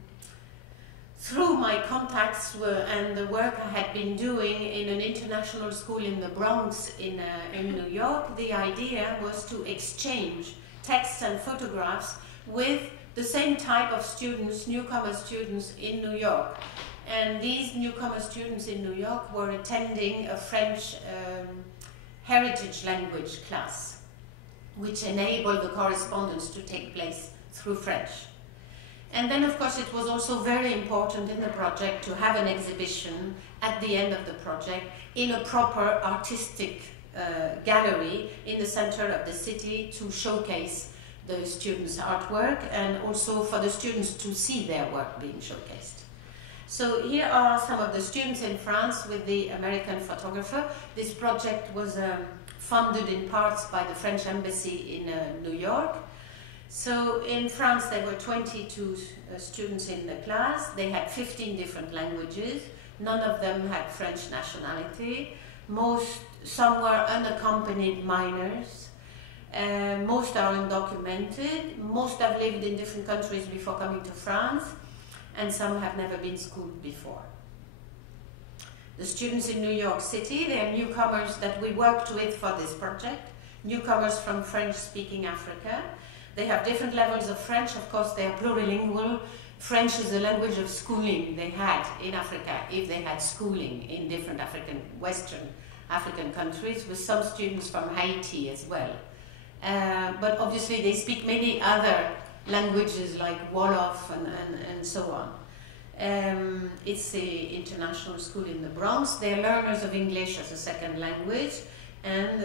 through my contacts and the work I had been doing in an international school in the Bronx in New York, the idea was to exchange texts and photographs with the same type of students, newcomer students in New York. And these newcomer students in New York were attending a French heritage language class, which enabled the correspondence to take place through French. And then, of course, it was also very important in the project to have an exhibition at the end of the project in a proper artistic gallery in the center of the city to showcase the students' artwork and also for the students to see their work being showcased. So here are some of the students in France with the American photographer. This project was funded in parts by the French Embassy in New York. So in France there were 22 students in the class. They had 15 different languages. None of them had French nationality. Some were unaccompanied minors. Most are undocumented. Most have lived in different countries before coming to France, and some have never been schooled before. The students in New York City, they are newcomers that we worked with for this project, newcomers from French-speaking Africa. They have different levels of French. Of course, they are plurilingual. French is the language of schooling they had in Africa, if they had schooling in different Western African countries, with some students from Haiti as well. But obviously they speak many other languages like Wolof and so on. It's an international school in the Bronx. They're learners of English as a second language, and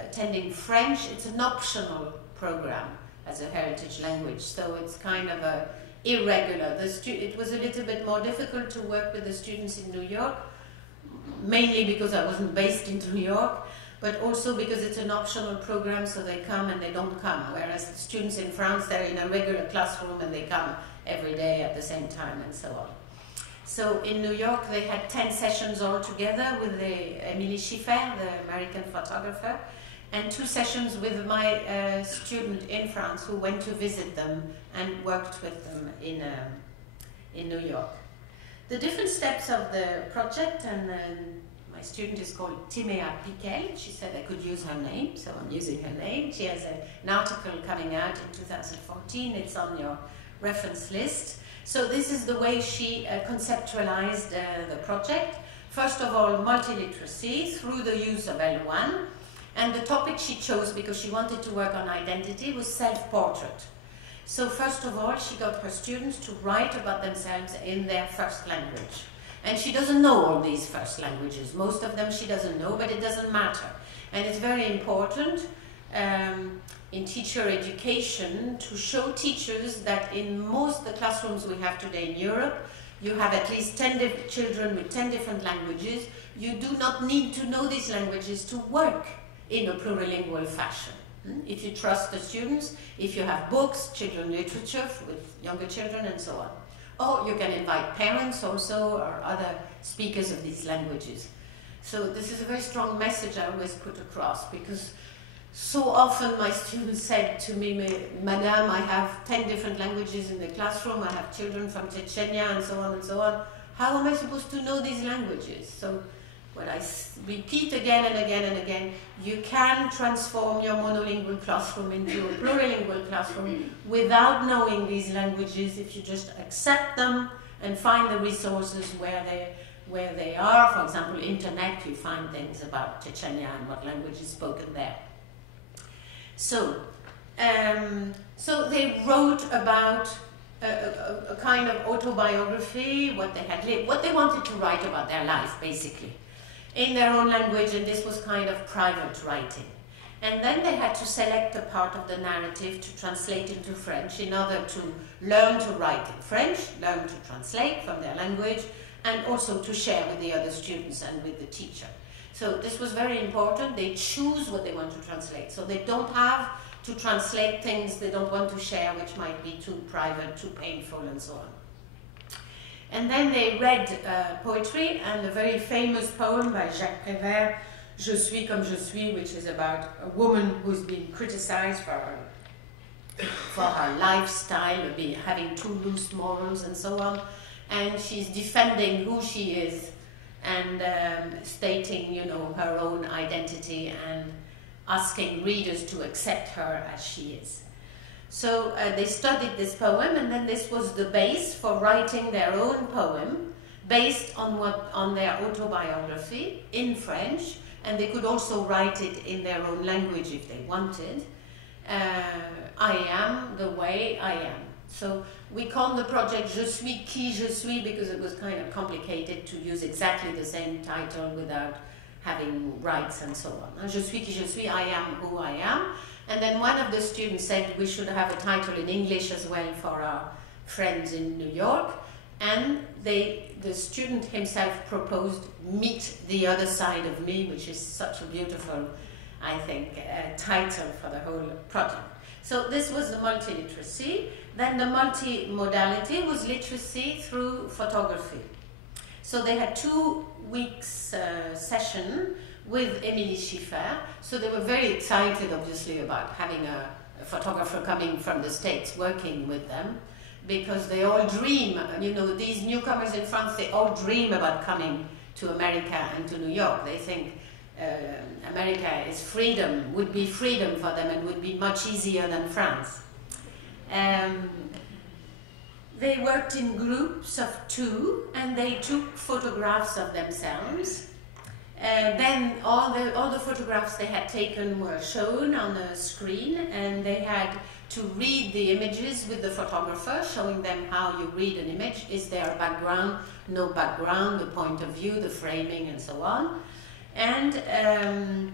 attending French. It's an optional program as a heritage language, so it's kind of irregular. It was a little bit more difficult to work with the students in New York, mainly because I wasn't based in New York, but also because it's an optional program, so they come and they don't come, whereas the students in France, they're in a regular classroom and they come every day at the same time and so on. So in New York they had 10 sessions all together with Emily Schiffer, the American photographer, and 2 sessions with my student in France who went to visit them and worked with them in New York. The different steps of the project, and my student is called Timea Piquet. She said I could use her name, so I'm using her name. She has an article coming out in 2014. It's on your reference list. So this is the way she conceptualized the project. First of all, multiliteracy through the use of L1. And the topic she chose, because she wanted to work on identity, was self-portrait. So first of all, she got her students to write about themselves in their first language. And she doesn't know all these first languages. Most of them she doesn't know, but it doesn't matter. And it's very important in teacher education to show teachers that in most of the classrooms we have today in Europe, you have at least 10 children with 10 different languages. You do not need to know these languages to work in a plurilingual fashion. If you trust the students, if you have books, children literature with younger children and so on. Or you can invite parents also or other speakers of these languages. So this is a very strong message I always put across, because so often my students said to me, Madame, I have 10 different languages in the classroom, I have children from Chechnya and so on and so on. How am I supposed to know these languages? So what I repeat again and again and again, you can transform your monolingual classroom into a plurilingual classroom without knowing these languages if you just accept them and find the resources where they are. For example, internet, you find things about Chechnya and what language is spoken there. So they wrote about a kind of autobiography, what they had lived, what they wanted to write about their life, basically, in their own language, and this was kind of private writing. And then they had to select a part of the narrative to translate into French in order to learn to write in French, learn to translate from their language, and also to share with the other students and with the teacher. So this was very important. They choose what they want to translate. So they don't have to translate things they don't want to share, which might be too private, too painful, and so on. And then they read poetry, and a very famous poem by Jacques Prévert, Je suis comme je suis, which is about a woman who's been criticized for her lifestyle, having too loose morals and so on. And she's defending who she is and stating, you know, her own identity and asking readers to accept her as she is. So they studied this poem, and then this was the base for writing their own poem based on their autobiography in French, and they could also write it in their own language if they wanted. I am the way I am. So we call the project Je suis qui je suis because it was kind of complicated to use exactly the same title without having rights and so on. Je suis qui je suis, I am who I am. And then one of the students said we should have a title in English as well for our friends in New York. And the student himself proposed Meet the Other Side of Me, which is such a beautiful, I think, title for the whole project. So this was the multiliteracy. Then the multimodality was literacy through photography. So they had 2 weeks session with Emily Schiffer. So they were very excited, obviously, about having a photographer coming from the States working with them, because they all dream, you know, these newcomers in France, they all dream about coming to America and to New York. They think America is freedom, would be freedom for them and would be much easier than France. They worked in groups of 2, and they took photographs of themselves. Then all the photographs they had taken were shown on a screen, and they had to read the images with the photographer, showing them how you read an image. Is there a background, no background, the point of view, the framing, and so on. And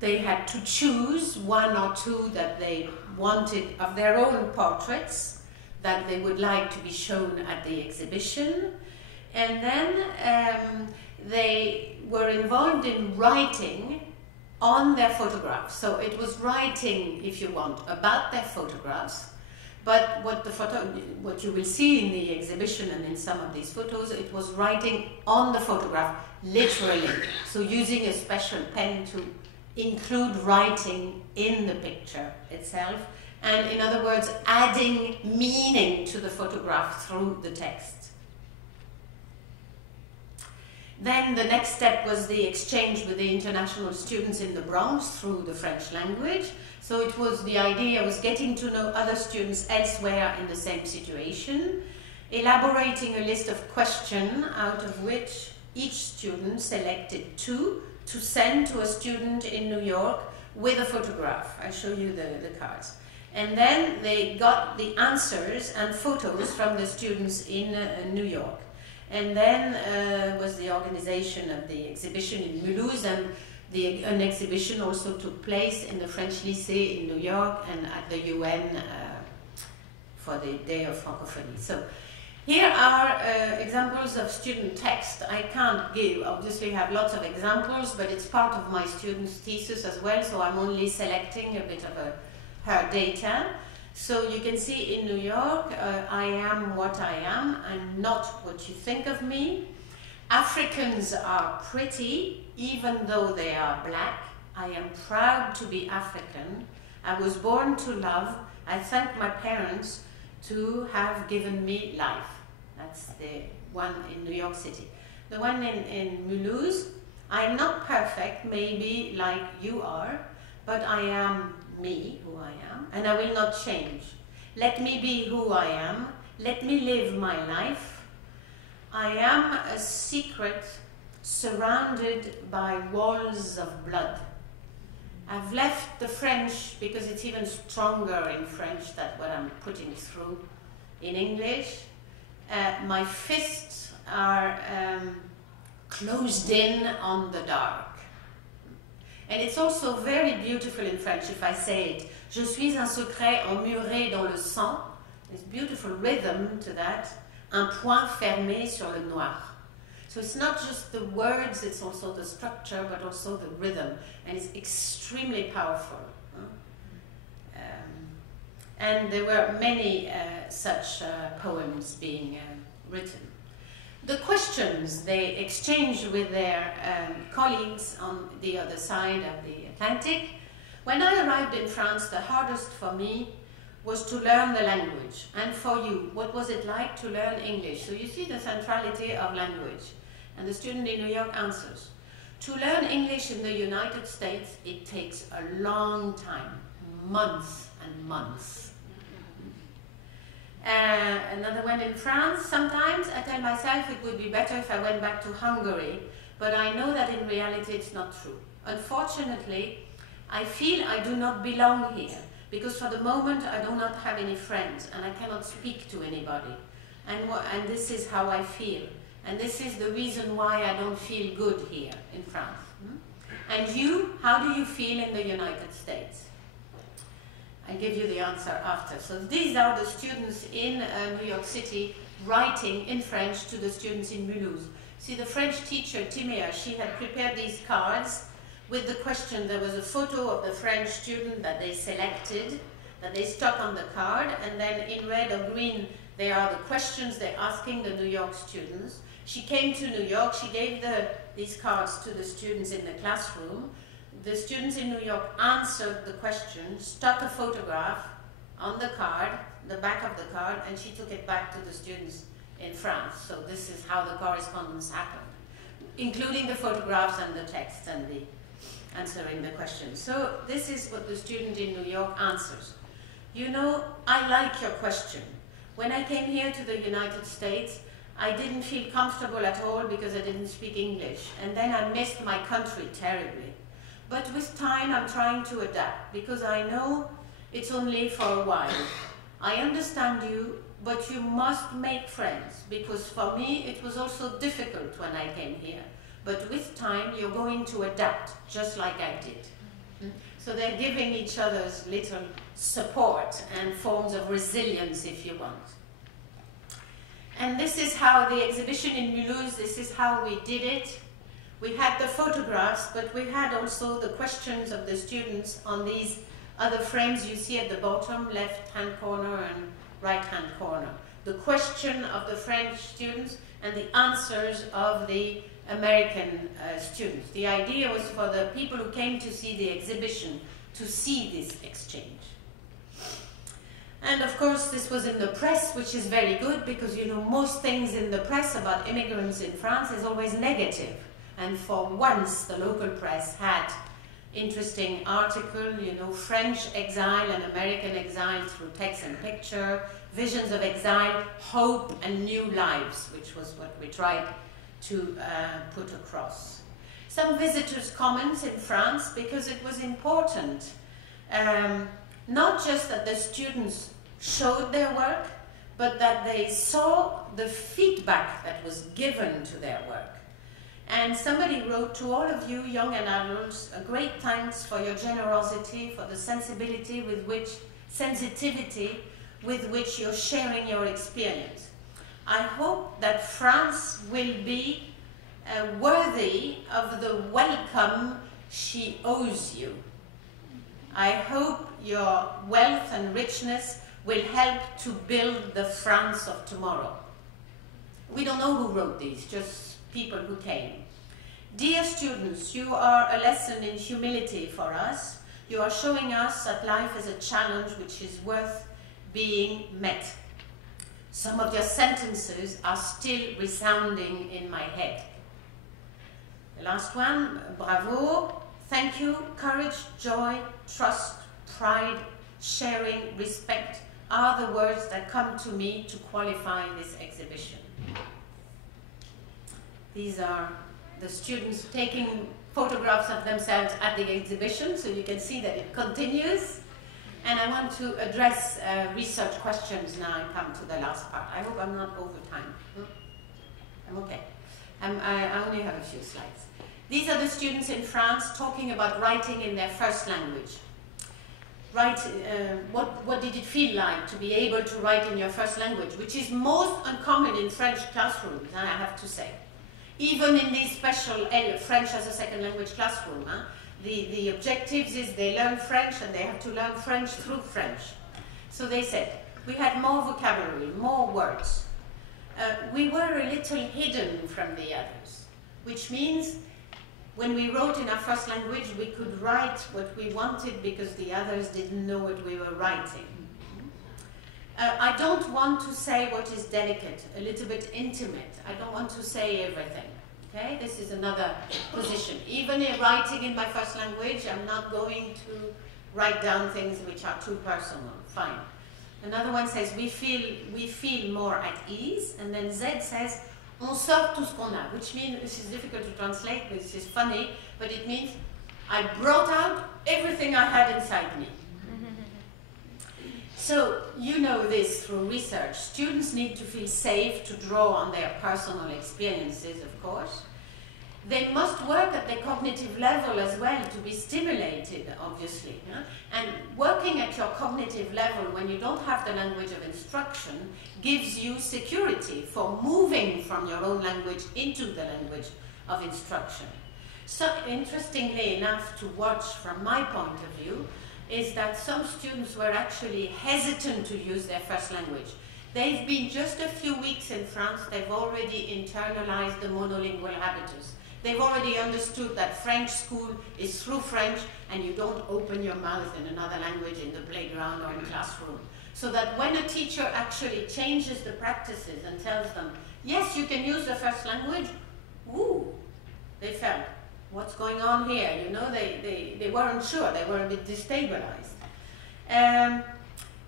they had to choose 1 or 2 that they wanted of their own portraits that they would like to be shown at the exhibition. And then they were involved in writing on their photographs. So it was writing, if you want, about their photographs. But what you will see in the exhibition and in some of these photos, it was writing on the photograph, literally. So using a special pen to include writing in the picture itself. And in other words, adding meaning to the photograph through the text. Then the next step was the exchange with the international students in the Bronx through the French language. So it was, the idea was getting to know other students elsewhere in the same situation, elaborating a list of questions out of which each student selected 2 to send to a student in New York with a photograph. I'll show you the cards. And then they got the answers and photos from the students in New York. And then was the organization of the exhibition in Mulhouse, and an exhibition also took place in the French Lycée in New York and at the UN for the Day of Francophonie. So here are examples of student text. I can't give, obviously have lots of examples, but it's part of my student's thesis as well, so I'm only selecting a bit of her data. So you can see in New York, I am what I am, I'm not what you think of me. Africans are pretty, even though they are black. I am proud to be African. I was born to love. I thank my parents to have given me life. That's the one in New York City. The one in Mulhouse, I'm not perfect, maybe like you are, but I am me, who I am, and I will not change. Let me be who I am. Let me live my life. I am a secret surrounded by walls of blood. I've left the French because it's even stronger in French than what I'm putting through in English. My fists are closed in on the dark. And it's also very beautiful in French if I say it. Je suis un secret emmuré dans le sang. There's beautiful rhythm to that. Un point fermé sur le noir. So it's not just the words, it's also the structure, but also the rhythm. And it's extremely powerful. And there were many such poems being written. The questions they exchanged with their colleagues on the other side of the Atlantic. When I arrived in France, the hardest for me was to learn the language. And for you, what was it like to learn English? So you see the centrality of language. And the student in New York answers. To learn English in the United States, it takes a long time, months and months. Another one in France, sometimes I tell myself it would be better if I went back to Hungary, but I know that in reality it's not true. Unfortunately, I feel I do not belong here, because for the moment I do not have any friends and I cannot speak to anybody. And this is how I feel. And this is the reason why I don't feel good here in France. And you, how do you feel in the United States? I'll give you the answer after. So these are the students in New York City writing in French to the students in Mulhouse. See, the French teacher, Timéa, she had prepared these cards with the question. There was a photo of the French student that they selected, that they stuck on the card, and then in red or green, there are the questions they're asking the New York students. She came to New York, she gave these cards to the students in the classroom. The students in New York answered the question, stuck a photograph on the card, the back of the card, and she took it back to the students in France. So this is how the correspondence happened, including the photographs and the text and the answering the questions. So this is what the student in New York answers. You know, I like your question, When I came here to the United States, I didn't feel comfortable at all because I didn't speak English. And then I missed my country terribly. But with time, I'm trying to adapt because I know it's only for a while. I understand you, but you must make friends, because for me it was also difficult when I came here. But with time you're going to adapt, just like I did. So they're giving each other's little support and forms of resilience, if you want. And this is how the exhibition in Mulhouse, this is how we did it. We had the photographs, but we had also the questions of the students on these other frames you see at the bottom, left-hand corner and right-hand corner. The question of the French students and the answers of the American students. The idea was for the people who came to see the exhibition to see this exchange. And of course this was in the press, which is very good because, you know, most things in the press about immigrants in France is always negative. And for once the local press had interesting article, you know, French exile and American exile through text and picture, visions of exile, hope and new lives, which was what we tried to put across. Some visitors' comments in France, because it was important, not just that the students showed their work, but that they saw the feedback that was given to their work. And somebody wrote, to all of you, young and adults, a great thanks for your generosity, for the sensitivity with which you're sharing your experience. I hope that France will be worthy of the welcome she owes you. I hope your wealth and richness will help to build the France of tomorrow. We don't know who wrote these, just people who came. Dear students, you are a lesson in humility for us. You are showing us that life is a challenge which is worth being met. Some of your sentences are still resounding in my head. The last one, bravo, thank you, courage, joy, trust, pride, sharing, respect are the words that come to me to qualify this exhibition. These are the students taking photographs of themselves at the exhibition, so you can see that it continues. And I want to address research questions now and come to the last part. I hope I'm not over time. I'm okay. I only have a few slides. These are the students in France talking about writing in their first language. What did it feel like to be able to write in your first language, which is most uncommon in French classrooms, I have to say. Even in these special French as a second language classroom, the objectives is they learn French and they have to learn French through French. So they said, we had more vocabulary, more words. We were a little hidden from the others, which means when we wrote in our first language, we could write what we wanted because the others didn't know what we were writing. I don't want to say what is delicate, a little bit intimate. I don't want to say everything. Okay, this is another position. Even in writing in my first language, I'm not going to write down things which are too personal. Fine. Another one says, we feel more at ease. And then Z says, on sort tout ce qu'on a, which means, this is difficult to translate, this is funny, but it means I brought out everything I had inside me. So, you know this through research. Students need to feel safe to draw on their personal experiences, of course. They must work at the cognitive level as well to be stimulated, obviously. Yeah? And working at your cognitive level when you don't have the language of instruction gives you security for moving from your own language into the language of instruction. So, interestingly enough to watch from my point of view, is that some students were actually hesitant to use their first language. They've been just a few weeks in France, they've already internalized the monolingual habitus. They've already understood that French school is through French and you don't open your mouth in another language in the playground or in classroom. So that when a teacher actually changes the practices and tells them, yes, you can use the first language, ooh, they felt, what's going on here? You know, they weren't sure, they were a bit destabilized.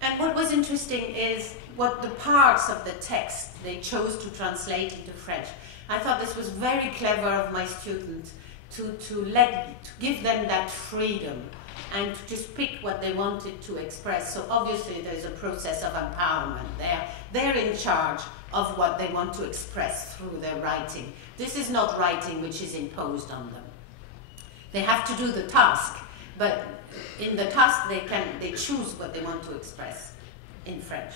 And what was interesting is what the parts of the text they chose to translate into French. I thought this was very clever of my students to give them that freedom and to just pick what they wanted to express. So obviously there's a process of empowerment. They're in charge of what they want to express through their writing. This is not writing which is imposed on them. They have to do the task, but in the task they choose what they want to express in French.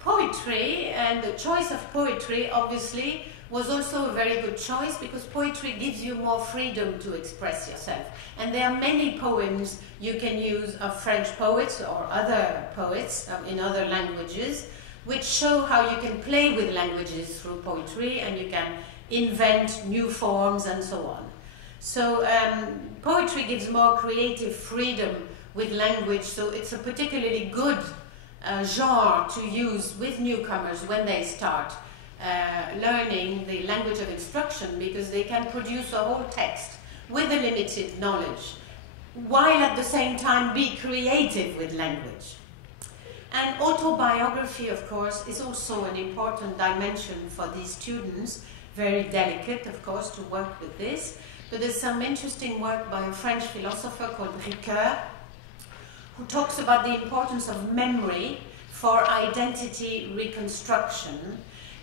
Poetry, and the choice of poetry obviously was also a very good choice, because poetry gives you more freedom to express yourself. And there are many poems you can use of French poets or other poets in other languages, which show how you can play with languages through poetry, and you can invent new forms and so on. So poetry gives more creative freedom with language, so it's a particularly good genre to use with newcomers when they start learning the language of instruction, because they can produce a whole text with a limited knowledge, while at the same time be creative with language. And autobiography, of course, is also an important dimension for these students, very delicate, of course, to work with this. But there's some interesting work by a French philosopher called Ricoeur, who talks about the importance of memory for identity reconstruction,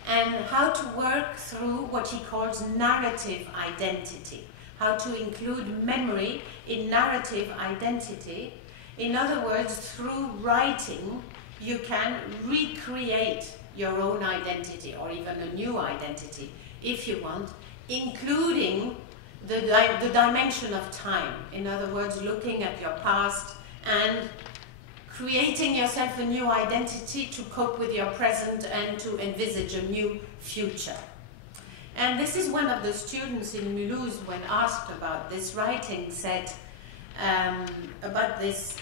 and how to work through what he calls narrative identity, how to include memory in narrative identity. In other words, through writing, you can recreate your own identity, or even a new identity, if you want, including the dimension of time. In other words, looking at your past and creating yourself a new identity to cope with your present and to envisage a new future. And this is one of the students in Mulhouse, when asked about this writing, said about this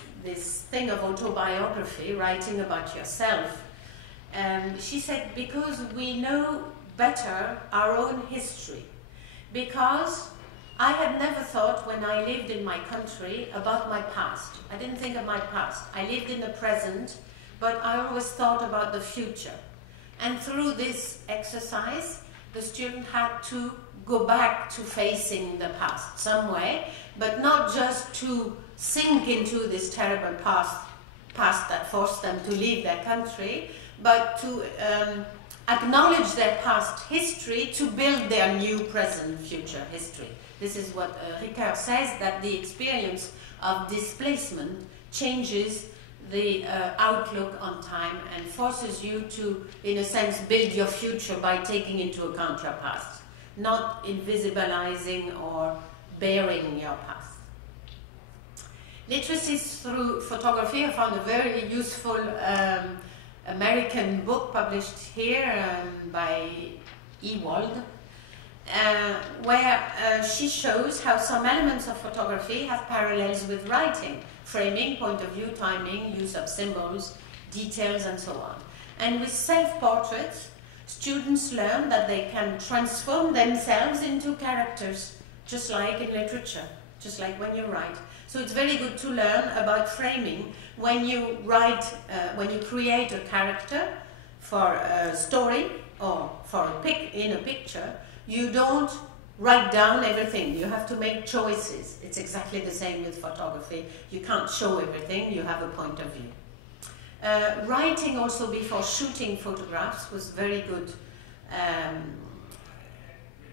thing of autobiography, writing about yourself. She said, because we know better our own history. Because I had never thought, when I lived in my country, about my past. I didn't think of my past. I lived in the present, but I always thought about the future. And through this exercise, the student had to go back to facing the past some way, but not just to sink into this terrible past that forced them to leave their country, but to acknowledge their past history to build their new present future history. This is what Ricoeur says, that the experience of displacement changes the outlook on time and forces you to, in a sense, build your future by taking into account your past, not invisibilizing or burying your past. Literacy through photography. I found a very useful American book published here by Ewald, where she shows how some elements of photography have parallels with writing: framing, point of view, timing, use of symbols, details, and so on. And with self-portraits, students learn that they can transform themselves into characters, just like in literature, just like when you write. So it's very good to learn about framing when you write, when you create a character for a story or for in a picture. You don't write down everything. You have to make choices. It's exactly the same with photography. You can't show everything. You have a point of view. Writing also before shooting photographs was a very good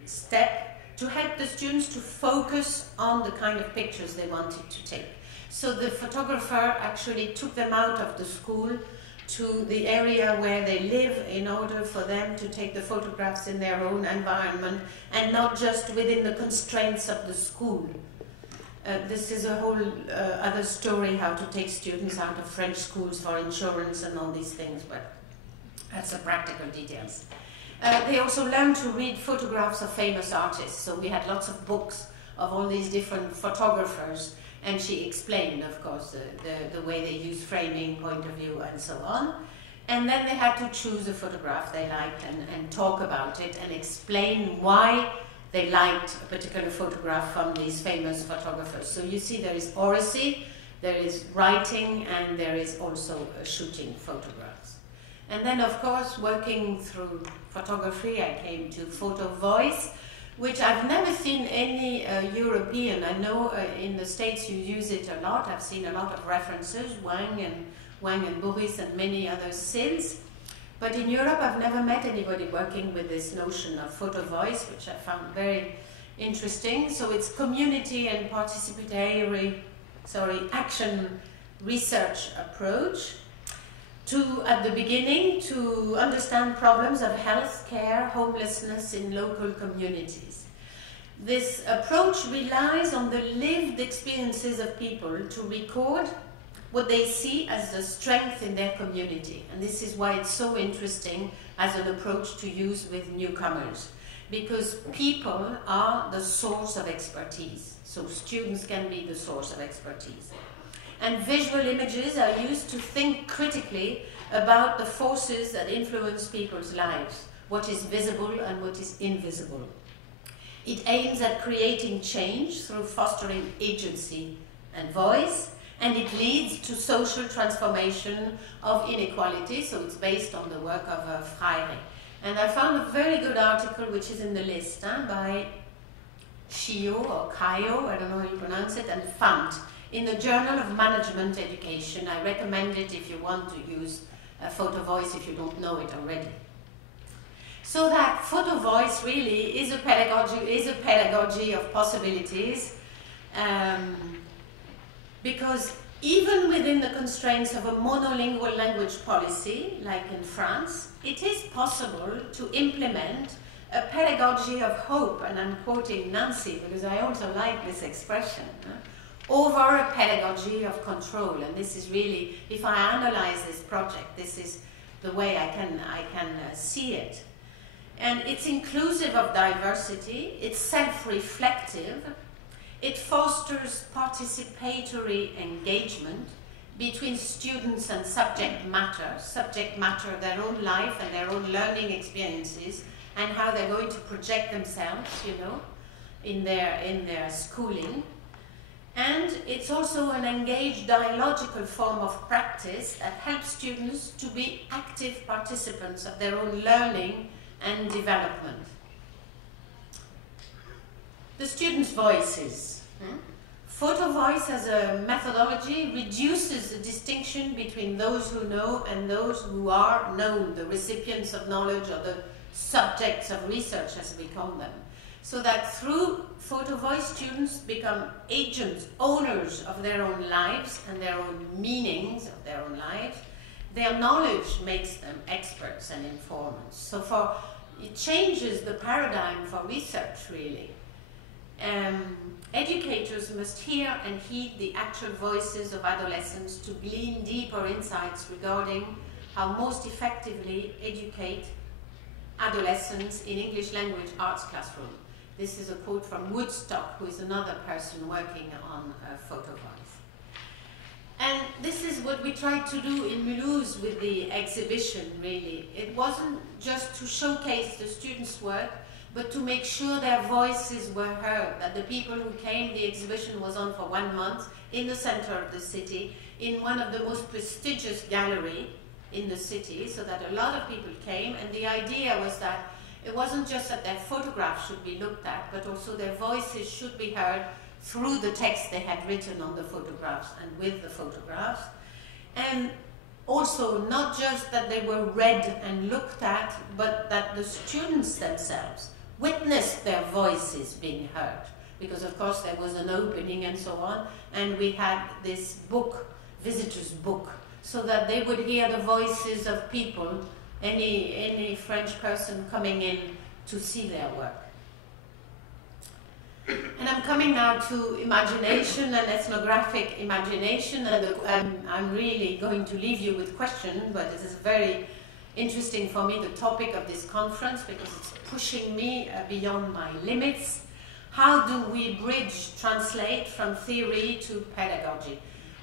step to help the students to focus on the kind of pictures they wanted to take. So the photographer actually took them out of the school to the area where they live in order for them to take the photographs in their own environment and not just within the constraints of the school. This is a whole other story, how to take students out of French schools for insurance and all these things, but that's the practical details. They also learned to read photographs of famous artists, so we had lots of books of all these different photographers, and she explained, of course, the way they use framing, point of view, and so on. And then they had to choose a photograph they liked and talk about it and explain why they liked a particular photograph from these famous photographers. So you see there is oracy, there is writing, and there is also shooting photographs. And then, of course, working through photography, I came to photo voice, which I've never seen any European. I know in the States you use it a lot. I've seen a lot of references, Wang and Boris and many others since. But in Europe, I've never met anybody working with this notion of photo voice, which I found very interesting. So it's community and participatory, action research approach to, at the beginning, to understand problems of health care, homelessness in local communities. This approach relies on the lived experiences of people to record what they see as the strength in their community. And this is why it's so interesting as an approach to use with newcomers, because people are the source of expertise. So students can be the source of expertise. And visual images are used to think critically about the forces that influence people's lives, what is visible and what is invisible. It aims at creating change through fostering agency and voice, and it leads to social transformation of inequality, so it's based on the work of Freire. And I found a very good article, which is in the list, by Chio or Caio, I don't know how you pronounce it, and Fant, in the Journal of Management Education. I recommend it if you want to use a photo voice, if you don't know it already. So that photo voice really is a pedagogy of possibilities, because even within the constraints of a monolingual language policy, like in France, it is possible to implement a pedagogy of hope, and I'm quoting Nancy because I also like this expression, over a pedagogy of control. And this is really, if I analyze this project, this is the way I can see it. And it's inclusive of diversity, it's self-reflective, it fosters participatory engagement between students and subject matter, their own life and their own learning experiences, and how they're going to project themselves, in their schooling. And it's also an engaged dialogical form of practice that helps students to be active participants of their own learning and development. The students' voices. Photo voice as a methodology reduces the distinction between those who know and those who are known, the recipients of knowledge or the subjects of research, as we call them. So that through photo voice, students become agents, owners of their own lives and their own meanings of their own lives. Their knowledge makes them experts and informants. So it changes the paradigm for research, really. Educators must hear and heed the actual voices of adolescents to glean deeper insights regarding how most effectively educate adolescents in English language arts classroom. This is a quote from Woodstock, who is another person working on photo voice. And this is what we tried to do in Mulhouse with the exhibition, really. It wasn't just to showcase the students' work, but to make sure their voices were heard, that the people who came, the exhibition was on for 1 month in the center of the city, in one of the most prestigious galleries in the city, so that a lot of people came, and the idea was that it wasn't just that their photographs should be looked at, but also their voices should be heard through the text they had written on the photographs and with the photographs. And also, not just that they were read and looked at, but that the students themselves witnessed their voices being heard. Because of course there was an opening and so on, and we had this book, visitor's book, so that they would hear the voices of people, any French person coming in to see their work. And I'm coming now to imagination and ethnographic imagination, and I'm really going to leave you with questions, but it is very interesting for me, the topic of this conference, because it's pushing me beyond my limits. How do we translate from theory to pedagogy?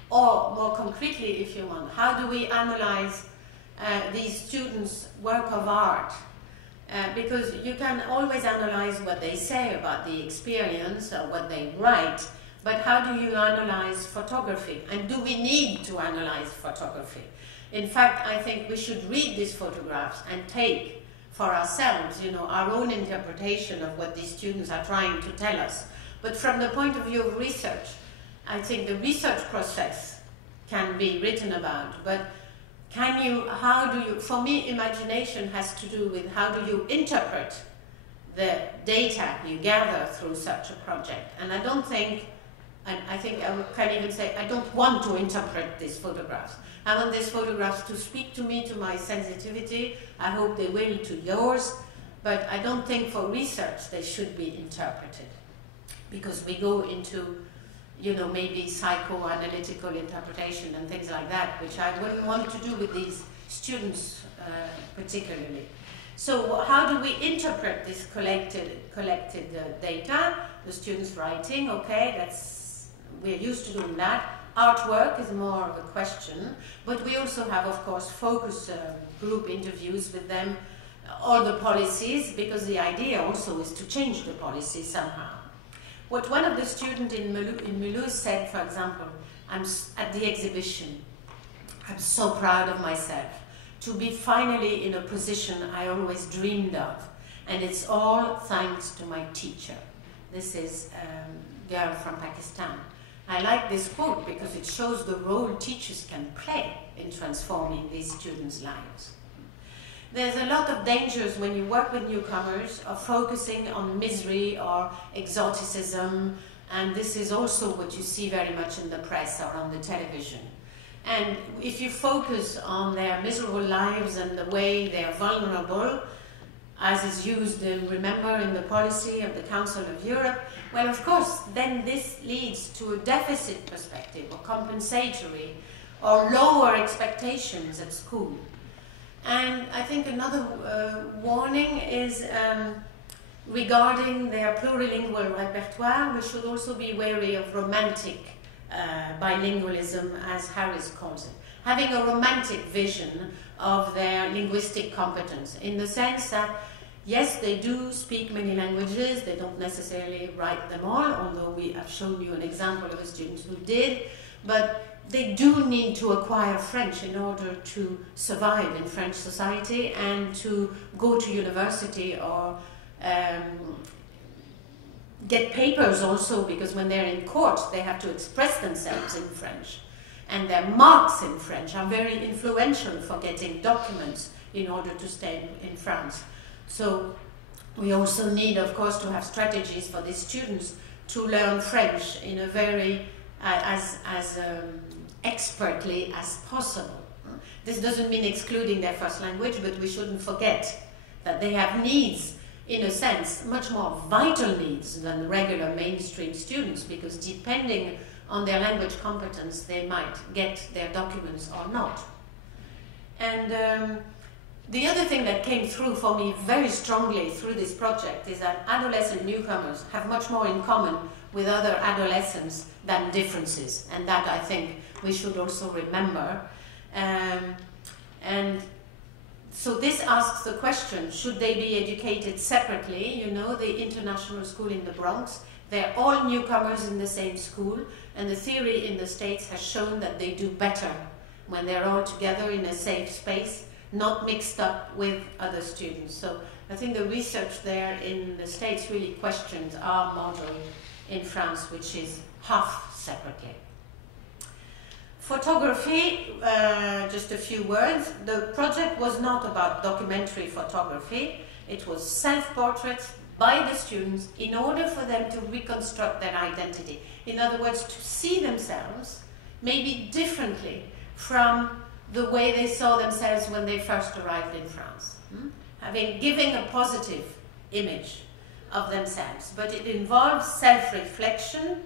Or more concretely, if you want, how do we analyze these students' work of art? Because you can always analyze what they say about the experience or what they write, but how do you analyze photography? And do we need to analyze photography? In fact, I think we should read these photographs and take for ourselves, you know, our own interpretation of what these students are trying to tell us. But from the point of view of research, I think the research process can be written about, but how do you, for me, imagination has to do with how do you interpret the data you gather through such a project. And I don't think, and I think I can even say, I don't want to interpret these photographs. I want these photographs to speak to me, to my sensitivity. I hope they will to yours, but I don't think for research they should be interpreted, because we go into, you know, maybe psychoanalytical interpretation and things like that, which I wouldn't want to do with these students particularly. So how do we interpret this collected data? The students writing, okay, we're used to doing that. Artwork is more of a question, but we also have, of course, focus group interviews with them, all the policies, because the idea also is to change the policy somehow. What one of the students in Mulhouse said, for example, I'm at the exhibition, I'm so proud of myself to be finally in a position I always dreamed of, and it's all thanks to my teacher. This is a girl from Pakistan. I like this quote because it shows the role teachers can play in transforming these students' lives. There's a lot of dangers when you work with newcomers of focusing on misery or exoticism, and this is also what you see very much in the press or on the television. And if you focus on their miserable lives and the way they are vulnerable, as is used, remember, in the policy of the Council of Europe, well, of course, then this leads to a deficit perspective or compensatory or lower expectations at school. And I think another warning is regarding their plurilingual repertoire. We should also be wary of romantic bilingualism, as Harris calls it. Having a romantic vision of their linguistic competence, in the sense that, yes, they do speak many languages, they don't necessarily write them all, although we have shown you an example of a student who did, but they do need to acquire French in order to survive in French society and to go to university or get papers also, because when they're in court they have to express themselves in French. And their marks in French are very influential for getting documents in order to stay in France. So we also need, of course, to have strategies for these students to learn French in a very as expertly as possible. This doesn't mean excluding their first language, but we shouldn't forget that they have needs, in a sense, much more vital needs than regular mainstream students, because depending on their language competence, they might get their documents or not. And the other thing that came through for me very strongly through this project is that adolescent newcomers have much more in common with other adolescents than differences, and that I think we should also remember. And so this asks the question, should they be educated separately? You know, the international school in the Bronx, they're all newcomers in the same school, and the theory in the States has shown that they do better when they're all together in a safe space, not mixed up with other students. So I think the research there in the States really questions our model in France, which is half separately. Photography, just a few words. The project was not about documentary photography. It was self-portraits by the students in order for them to reconstruct their identity. In other words, to see themselves maybe differently from the way they saw themselves when they first arrived in France. Giving a positive image of themselves. But it involves self-reflection,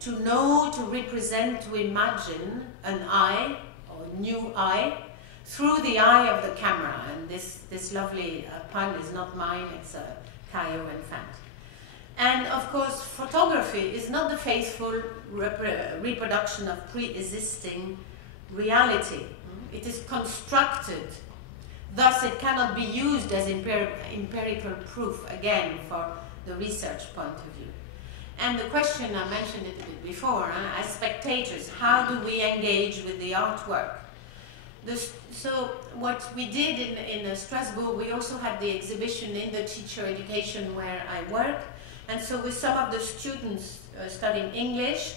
to know, to represent, to imagine an I, or a new I, through the eye of the camera. And this lovely pun is not mine, it's a Caillou, in fact. And of course, photography is not the faithful reproduction of pre-existing reality. It is constructed. Thus, it cannot be used as empirical proof, again, for the research point of view. And the question, I mentioned it a bit before, as spectators, how do we engage with the artwork? So what we did in Strasbourg, we also had the exhibition in the teacher education where I work. And so with some of the students studying English,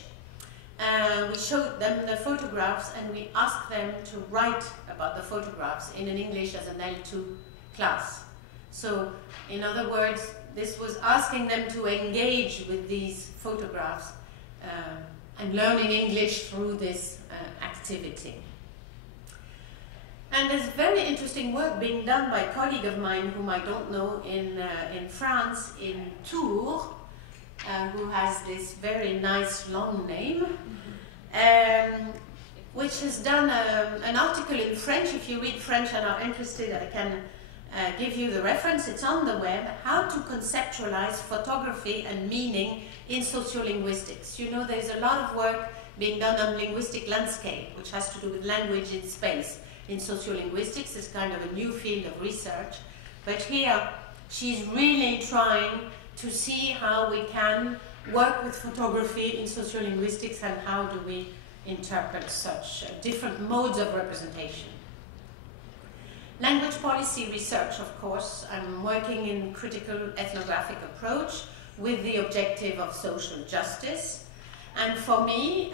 we showed them the photographs and we asked them to write about the photographs in an English as an L2 class. So in other words, this was asking them to engage with these photographs and learning English through this activity. And there's very interesting work being done by a colleague of mine whom I don't know in France, in Tours, who has this very nice long name, which has done an article in French. If you read French and are interested, I can give you the reference. It's on the web, How to Conceptualize Photography and Meaning in Sociolinguistics. You know, there's a lot of work being done on linguistic landscape, which has to do with language in space. In sociolinguistics, it's kind of a new field of research. But here, she's really trying to see how we can work with photography in sociolinguistics and how do we interpret such different modes of representation. Language policy research, of course. I'm working in critical ethnographic approach with the objective of social justice. And for me,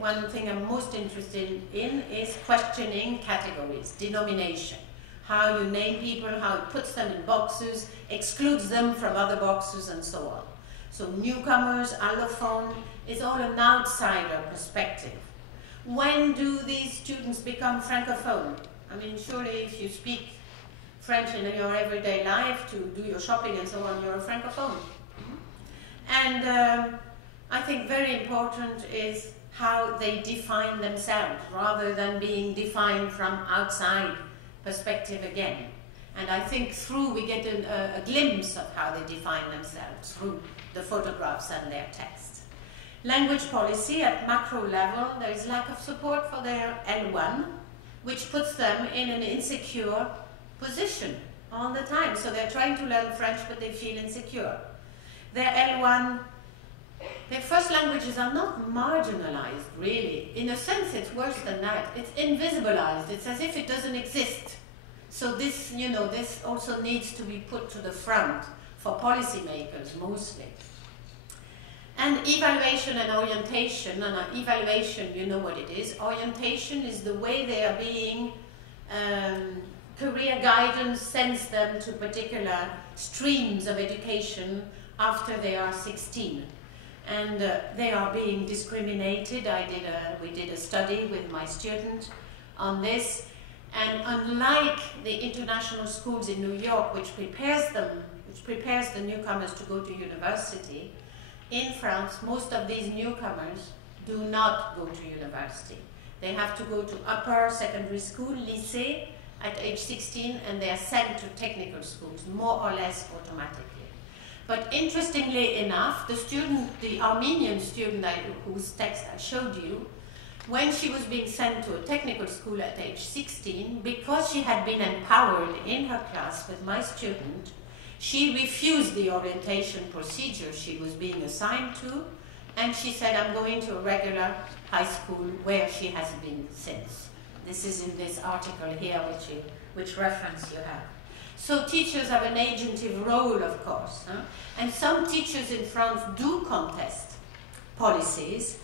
one thing I'm most interested in is questioning categories, denomination. How you name people, how it puts them in boxes, excludes them from other boxes, and so on. So newcomers, allophone, is all an outsider perspective. When do these students become francophone? I mean, surely if you speak French in your everyday life to do your shopping and so on, you're a francophone. And I think very important is how they define themselves, rather than being defined from outside perspective again. And I think we get a glimpse of how they define themselves through the photographs and their text. Language policy at macro level, there is lack of support for their L1, which puts them in an insecure position all the time. So they're trying to learn French, but they feel insecure. Their L1, their first languages are not marginalized, really. In a sense, it's worse than that. It's invisibilized. It's as if it doesn't exist. So this, you know, this also needs to be put to the front for policymakers, mostly. And evaluation and orientation. And evaluation, you know what it is. Orientation is the way they are being, career guidance sends them to particular streams of education after they are 16. And they are being discriminated. We did a study with my student on this. And unlike the international schools in New York, which prepares the newcomers to go to university, in France, most of these newcomers do not go to university. They have to go to upper secondary school, lycée, at age 16, and they are sent to technical schools, more or less automatically. But interestingly enough, the Armenian student whose text I showed you, when she was being sent to a technical school at age 16, because she had been empowered in her class with my student, she refused the orientation procedure she was being assigned to, and she said, I'm going to a regular high school where she has been since. This is in this article here, which reference you have. So teachers have an agentive role, of course. And some teachers in France do contest policies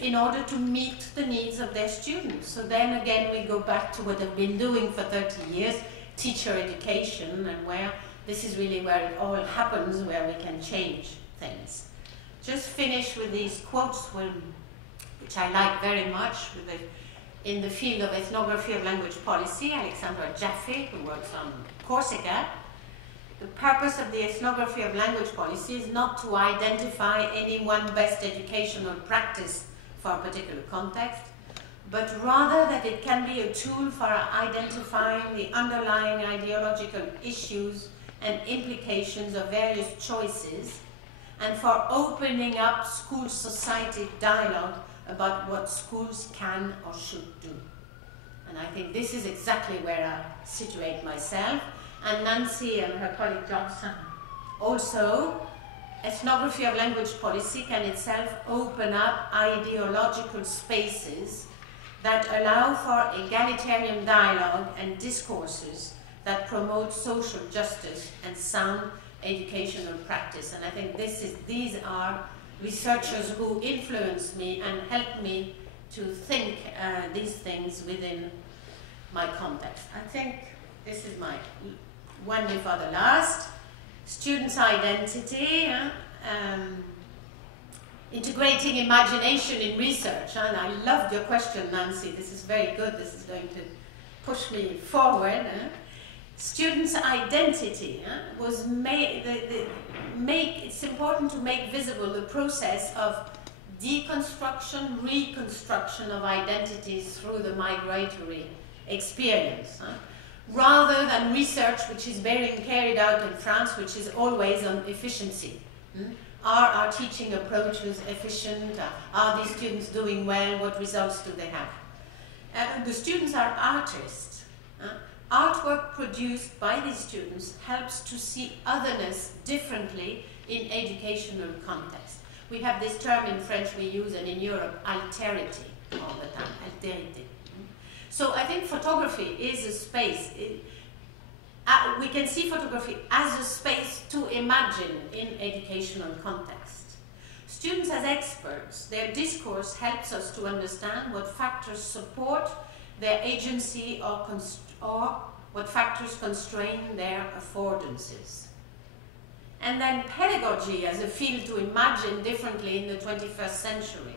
in order to meet the needs of their students. So then again, we go back to what they've been doing for 30 years, teacher education, and where this is really where it all happens, where we can change things. Just finish with these quotes, which I like very much, in the field of ethnography of language policy, Alexandra Jaffe, who works on Corsica. The purpose of the ethnography of language policy is not to identify any one best educational practice for a particular context, but rather that it can be a tool for identifying the underlying ideological issues and implications of various choices, and for opening up school-society dialogue about what schools can or should do. And I think this is exactly where I situate myself. And Nancy and her colleague Johnson also ethnography of language policy can itself open up ideological spaces that allow for egalitarian dialogue and discourses that promote social justice and sound educational practice. And I think these are researchers who influence me and help me to think these things within my context. I think this is my one before the last. Students' identity, integrating imagination in research. And I loved your question, Nancy. This is very good. This is going to push me forward. Students' identity was it's important to make visible the process of deconstruction, reconstruction of identities through the migratory experience, rather than research which is being carried out in France, which is always on efficiency. Are our teaching approaches efficient? Are these students doing well? What results do they have? The students are artists. Artwork produced by these students helps to see otherness differently in educational context. We have this term in French we use, and in Europe, alterity all the time, alterity. So I think photography is a space. We can see photography as a space to imagine in educational context. Students as experts, their discourse helps us to understand what factors support their agency or what factors constrain their affordances. And then pedagogy as a field to imagine differently in the 21st century.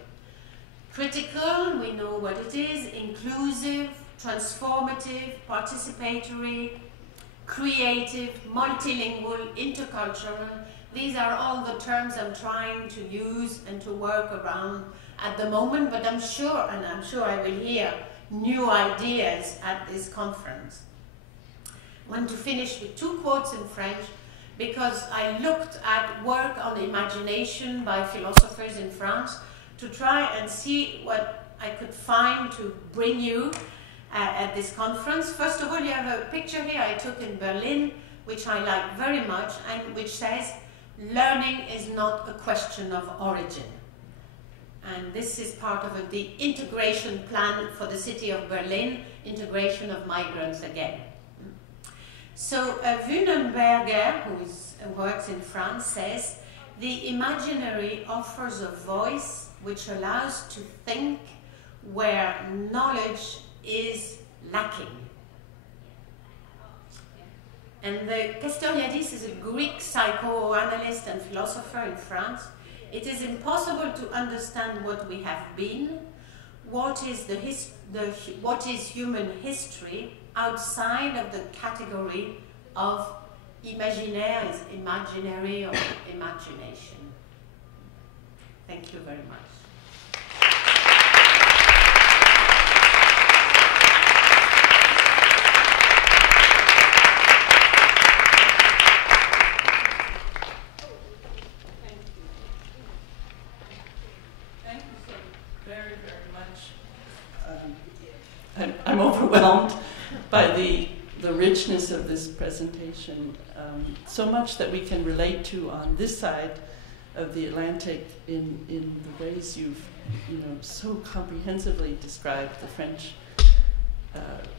Critical, we know what it is, inclusive, transformative, participatory, creative, multilingual, intercultural. These are all the terms I'm trying to use and to work around at the moment, but I'm sure I will hear new ideas at this conference. I want to finish with two quotes in French, because I looked at work on imagination by philosophers in France to try and see what I could find to bring you at this conference. First of all, you have a picture here I took in Berlin, which I like very much, and which says, "Learning is not a question of origin." And this is part of the integration plan for the city of Berlin, integration of migrants again. So Hornberger, who works in France, says, "The imaginary offers a voice which allows to think where knowledge is lacking." And Castoriadis is a Greek psychoanalyst and philosopher in France. "It is impossible to understand what we have been, what is human history, outside of the category of imaginaire, is imaginary or imagination." Thank you very much. I'm overwhelmed by the richness of this presentation. So much that we can relate to on this side of the Atlantic in the ways you've so comprehensively described the French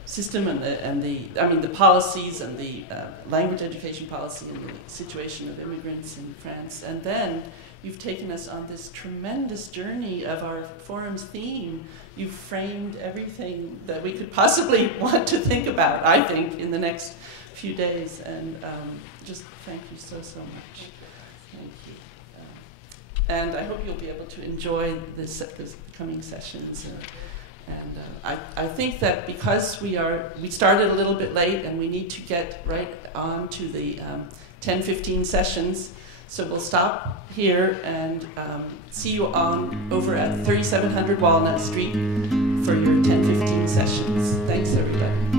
system and the policies and the language education policy and the situation of immigrants in France. And then you've taken us on this tremendous journey of our forum's theme. You've framed everything that we could possibly want to think about, I think, in the next few days. And just thank you so much. Thank you. And I hope you'll be able to enjoy this coming sessions. I think that because we started a little bit late and we need to get right on to the 10:15 sessions. So we'll stop here and see you over at 3700 Walnut Street for your 10:15 sessions. Thanks, everybody.